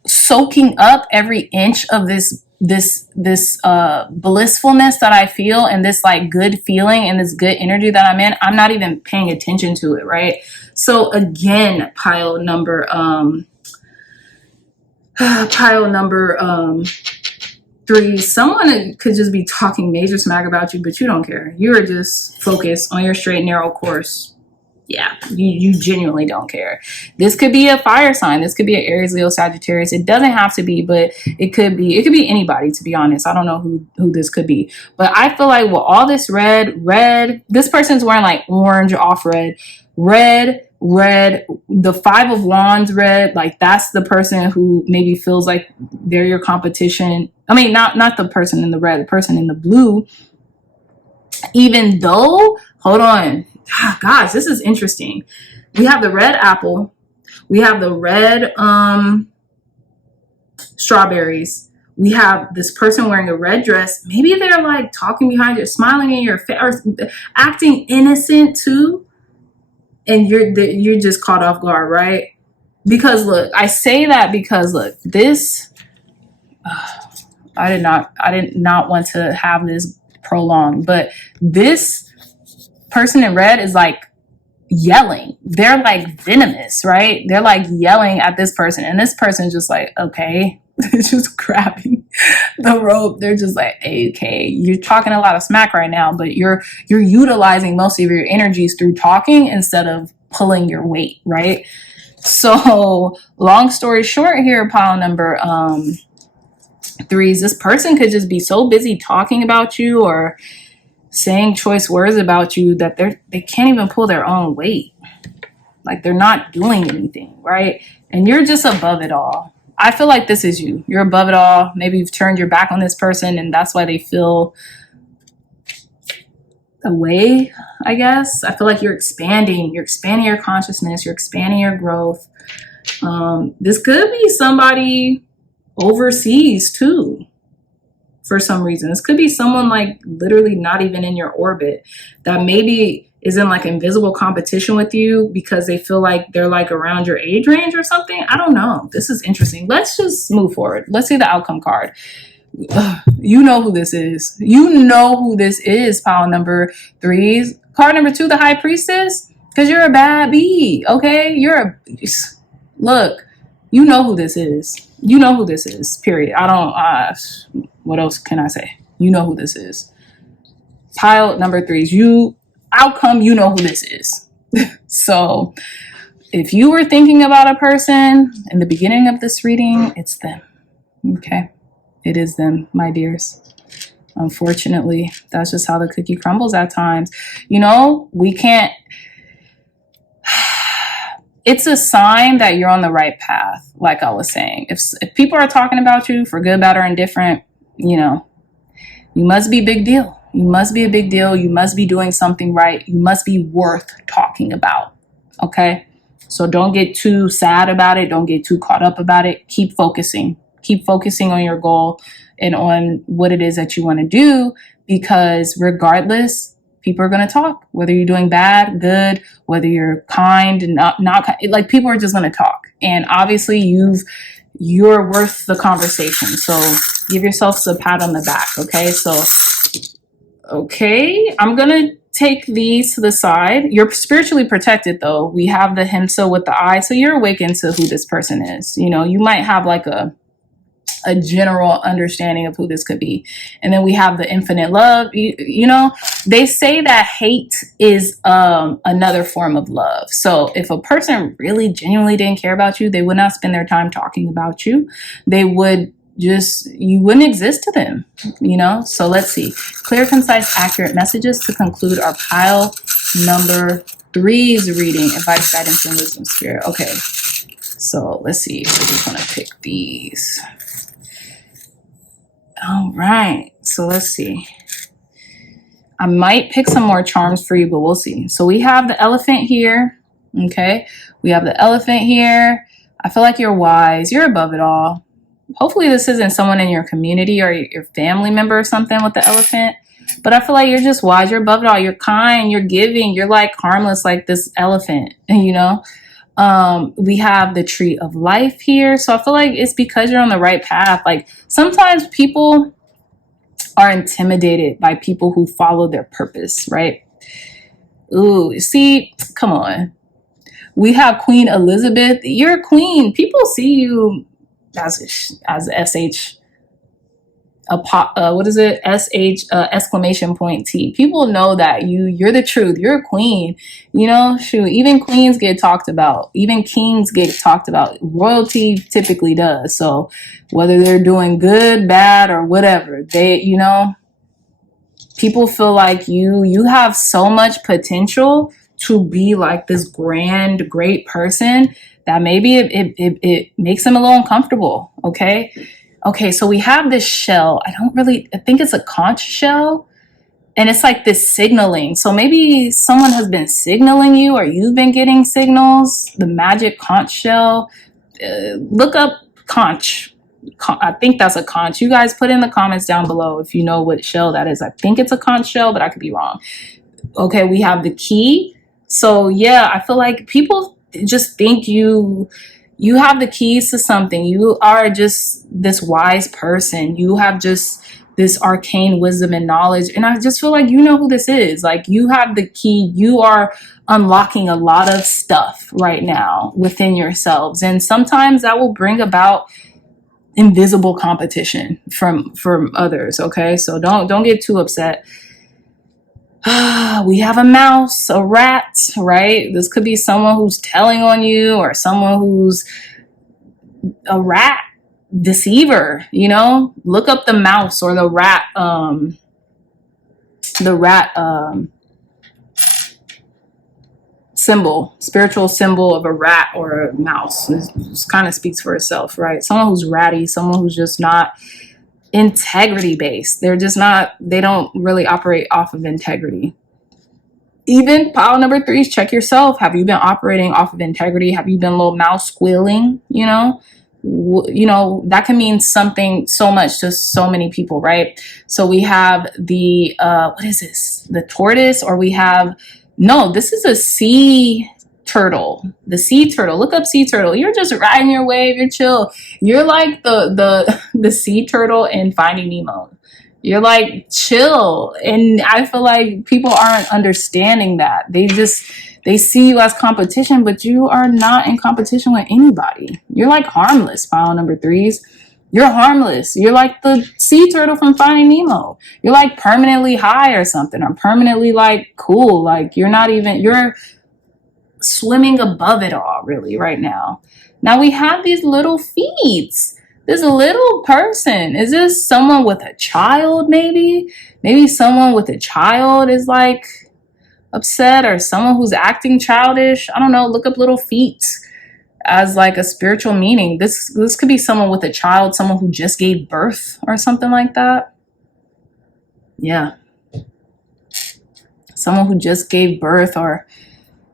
Soaking up every inch of this blissfulness that I feel, and this like good feeling and this good energy that I'm in. I'm not even paying attention to it, right? So again, pile number 3, someone could just be talking major smack about you, but you don't care. You are just focused on your straight and narrow course. Yeah, you genuinely don't care. This could be a fire sign. This could be an Aries, Leo, Sagittarius. It doesn't have to be, but it could be anybody, to be honest. I don't know who this could be. But I feel like with all this red, this person's wearing like orange off red, the 5 of Wands red, like that's the person who maybe feels like they're your competition. I mean, not the person in the red, the person in the blue. Even though, hold on. Gosh, this is interesting. We have the red apple. We have the red strawberries. We have this person wearing a red dress. Maybe they're like talking behind you, smiling in your face, or acting innocent too. And you're just caught off guard, right? Because look, I say that because look, this, I did not want to have this prolonged, but this person in red is like yelling. They're like venomous, right? They're like yelling at this person, and this person's just like, okay, just grabbing the rope. They're just like, okay, you're talking a lot of smack right now, but you're utilizing most of your energies through talking instead of pulling your weight, right? So long story short here, pile number 3s, this person could just be so busy talking about you or saying choice words about you that they can't even pull their own weight. Like, they're not doing anything, right? And you're just above it all. I feel like this is you. You're above it all. Maybe you've turned your back on this person, and that's why they feel away, I guess. I feel like you're expanding your consciousness, you're expanding your growth. This could be somebody overseas too, for some reason. This could be someone like literally not even in your orbit that maybe is in like invisible competition with you because they feel like they're like around your age range or something. I don't know. This is interesting. Let's just move forward. Let's see the outcome card. You know who this is. You know who this is, pile number 3s. Card number 2, the High Priestess, because you're a bad bee, okay? Look, you know who this is. You know who this is, period. What else can I say? You know who this is. Pile number 3s, you know who this is. So if you were thinking about a person in the beginning of this reading, it's them, okay? It is them, my dears. Unfortunately, that's just how the cookie crumbles at times. You know, we can't. It's a sign that you're on the right path, like I was saying. If people are talking about you for good, bad, or indifferent, you know, you must be a big deal. You must be a big deal. You must be doing something right. You must be worth talking about, okay? So don't get too sad about it. Don't get too caught up about it. Keep focusing. Keep focusing on your goal and on what it is that you want to do, because regardless, people are going to talk, whether you're doing bad, good, whether you're kind and not kind, like people are just going to talk. And obviously you're worth the conversation. So give yourself a pat on the back. Okay. So, okay. I'm going to take these to the side. You're spiritually protected though. We have the himsa with the eye. So you're awakened to who this person is. You know, you might have like a general understanding of who this could be. And then we have the infinite love. You know, they say that hate is another form of love. So if a person really genuinely didn't care about you, they would not spend their time talking about you. They would just, you wouldn't exist to them, you know? So let's see. Clear, concise, accurate messages to conclude our pile number 3's reading. Advice, guidance, and wisdom, spirit. Okay. So let's see. We're just going to pick these. All right, so let's see. I might pick some more charms for you, but we'll see. So we have the elephant here, okay? We have the elephant here. I feel like you're wise. You're above it all. Hopefully this isn't someone in your community or your family member or something with the elephant, but I feel like you're just wise. You're above it all. You're kind. You're giving. You're like harmless like this elephant, you know? We have the tree of life here. So I feel like it's because you're on the right path. Like sometimes people are intimidated by people who follow their purpose, right? Ooh, see, come on. We have Queen Elizabeth. You're a queen. People see you as SH, what is it? SH, exclamation point T. People know that you're the truth. You're a queen. You know, shoot, even queens get talked about. Even kings get talked about. Royalty typically does. So whether they're doing good, bad, or whatever, they, you know, people feel like you have so much potential to be like this grand, great person that maybe it makes them a little uncomfortable. Okay. Okay, so we have this shell. I think it's a conch shell. And it's like this signaling. So maybe someone has been signaling you or you've been getting signals. The magic conch shell. Look up conch. I think that's a conch. You guys put in the comments down below if you know what shell that is. I think it's a conch shell, but I could be wrong. Okay, we have the key. So yeah, I feel like people just think you have the keys to something. You are just this wise person. You have just this arcane wisdom and knowledge. And I just feel like you know who this is. Like you have the key. You are unlocking a lot of stuff right now within yourselves. And sometimes that will bring about invisible competition from others. Okay, so don't get too upset. We have a mouse, a rat, right? This could be someone who's telling on you or someone who's a rat deceiver, you know? Look up the mouse or the rat symbol, spiritual symbol of a rat or a mouse. This kind of speaks for itself, right? Someone who's ratty, someone who's just not integrity based. They don't really operate off of integrity. even pile number 3s, check yourself. Have you been operating off of integrity? Have you been a little mouth squealing? That can mean something so much to so many people, right? So we have the what is this, the tortoise, or we have, no, this is a sea turtle. The sea turtle, look up sea turtle. You're just riding your wave, you're chill. You're like the sea turtle in Finding Nemo. You're like chill. And I feel like people aren't understanding that. They see you as competition, but you are not in competition with anybody. You're like harmless, pile number 3s. You're harmless. You're like the sea turtle from Finding Nemo. You're like permanently high or something, or permanently like cool. Like you're swimming above it all really right now. Now we have these little feet. This little person. Is this someone with a child maybe? Maybe someone with a child is like upset, or someone who's acting childish. I don't know. Look up little feet as like a spiritual meaning. This could be someone with a child, someone who just gave birth or something like that. Yeah. Someone who just gave birth, or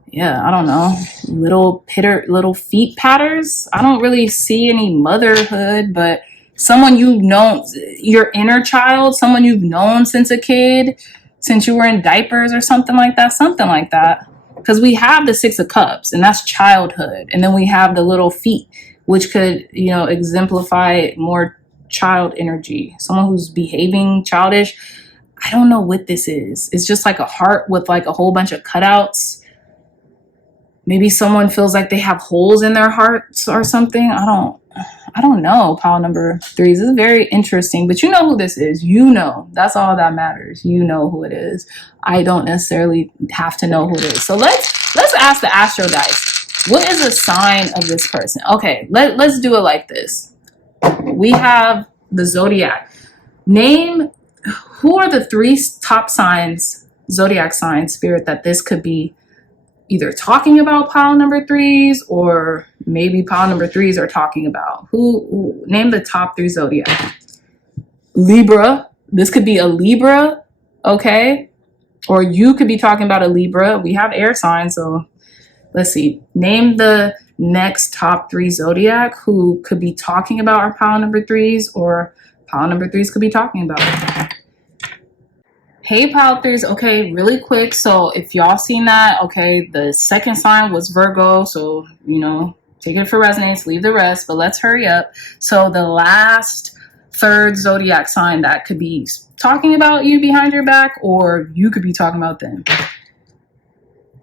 yeah, I don't know, little feet patters. I don't really see any motherhood, but someone you've known, your inner child, someone you've known since a kid, since you were in diapers or something like that. Because we have the 6 of Cups, and that's childhood. And then we have the little feet, which could, exemplify more child energy. Someone who's behaving childish. I don't know what this is. It's just like a heart with like a whole bunch of cutouts. Maybe someone feels like they have holes in their hearts or something. I don't know, pile number 3s. This is very interesting, but you know who this is. That's all that matters. You know who it is. I don't necessarily have to know who it is. So let's ask the astro dice. What is the sign of this person? Okay, let's do it like this. We have the zodiac. Name who are the 3 top signs, zodiac signs, spirit, that this could be either talking about pile number 3s, or maybe pile number 3s are talking about. Who name the top 3 zodiac? Libra. This could be a Libra, okay? Or you could be talking about a Libra. We have air signs, so let's see. Name the next top 3 zodiac who could be talking about our pile number 3s, or pile number 3s could be talking about. Hey, pile 3s. Okay, really quick. So if y'all seen that, okay, the second sign was Virgo. So, take it for resonance, leave the rest, but let's hurry up. So the last 3rd zodiac sign that could be talking about you behind your back, or you could be talking about them.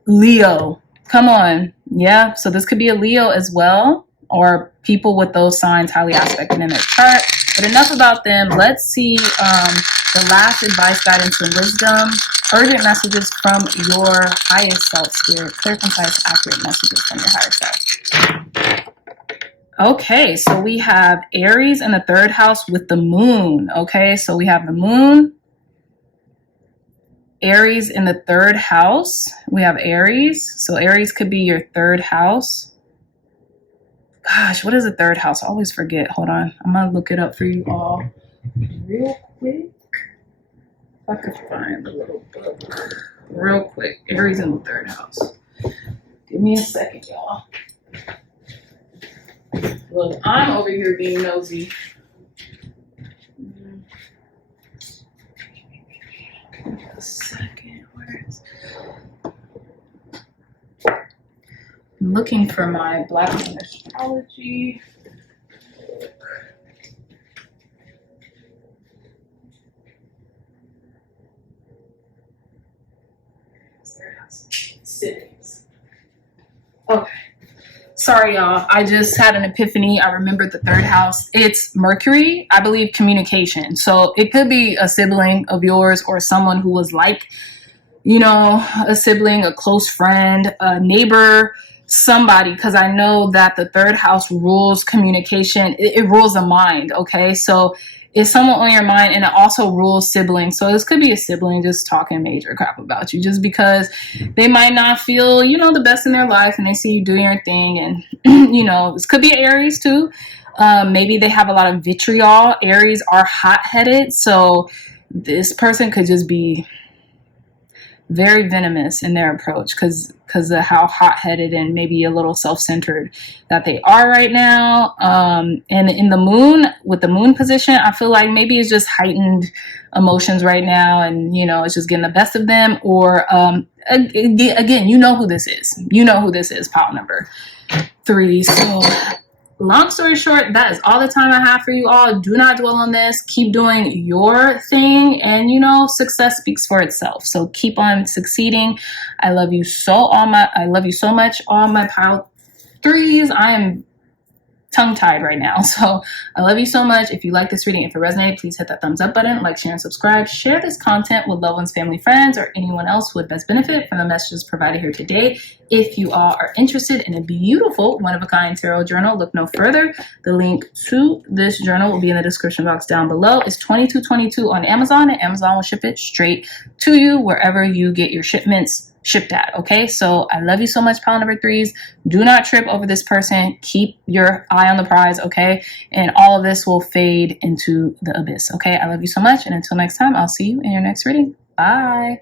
Leo. Come on. Yeah, so this could be a Leo as well, or people with those signs highly aspected in their chart. But enough about them. Let's see the last advice, guidance, and wisdom. Urgent messages from your highest self, spirit. Clear, concise, accurate messages from your higher self. Okay, so we have Aries in the 3rd house with the moon. Okay, so we have the moon. Aries in the 3rd house. We have Aries. So Aries could be your 3rd house. Gosh, what is the 3rd house? I always forget. Hold on. I'm going to look it up for you all real quick. If I could find the little book real quick. Aries in the 3rd house. Give me a second, y'all. Look, I'm over here being nosy. Give me a second. Where is it? I'm looking for my Black astrology. Sittings. Okay. Sorry, y'all. I just had an epiphany. I remembered the 3rd house. It's Mercury, I believe, communication. So it could be a sibling of yours, or someone who was like, a sibling, a close friend, a neighbor, somebody, because I know that the 3rd house rules communication. It rules the mind, okay? So it's someone on your mind, and it also rules siblings. So this could be a sibling just talking major crap about you, just because they might not feel, the best in their life, and they see you doing your thing. And, this could be Aries too. Maybe they have a lot of vitriol. Aries are hot-headed, so this person could just be very venomous in their approach because of how hot-headed and maybe a little self-centered that they are right now. And in the moon, with the moon position, I feel like maybe it's just heightened emotions right now, and you know, it's just getting the best of them. Or again, you know who this is. You know who this is, pile number 3. So long story short, that is all the time I have for you all. Do not dwell on this. Keep doing your thing, and you know, success speaks for itself. So keep on succeeding. I love you so much, all my pile 3s. I am tongue-tied right now, so I love you so much. If you like this reading, if it resonated, please hit that thumbs up button, like, share, and subscribe. Share this content with loved ones, family, friends, or anyone else who would best benefit from the messages provided here today. If you all are interested in a beautiful one-of-a-kind tarot journal, look no further. The link to this journal will be in the description box down below. It's $22.22 on Amazon, and Amazon will ship it straight to you wherever you get your shipments shipped at. Okay, so I love you so much, pile number 3s. Do not trip over this person. Keep your eye on the prize, okay? And all of this will fade into the abyss, okay? I love you so much, and until next time, I'll see you in your next reading. Bye.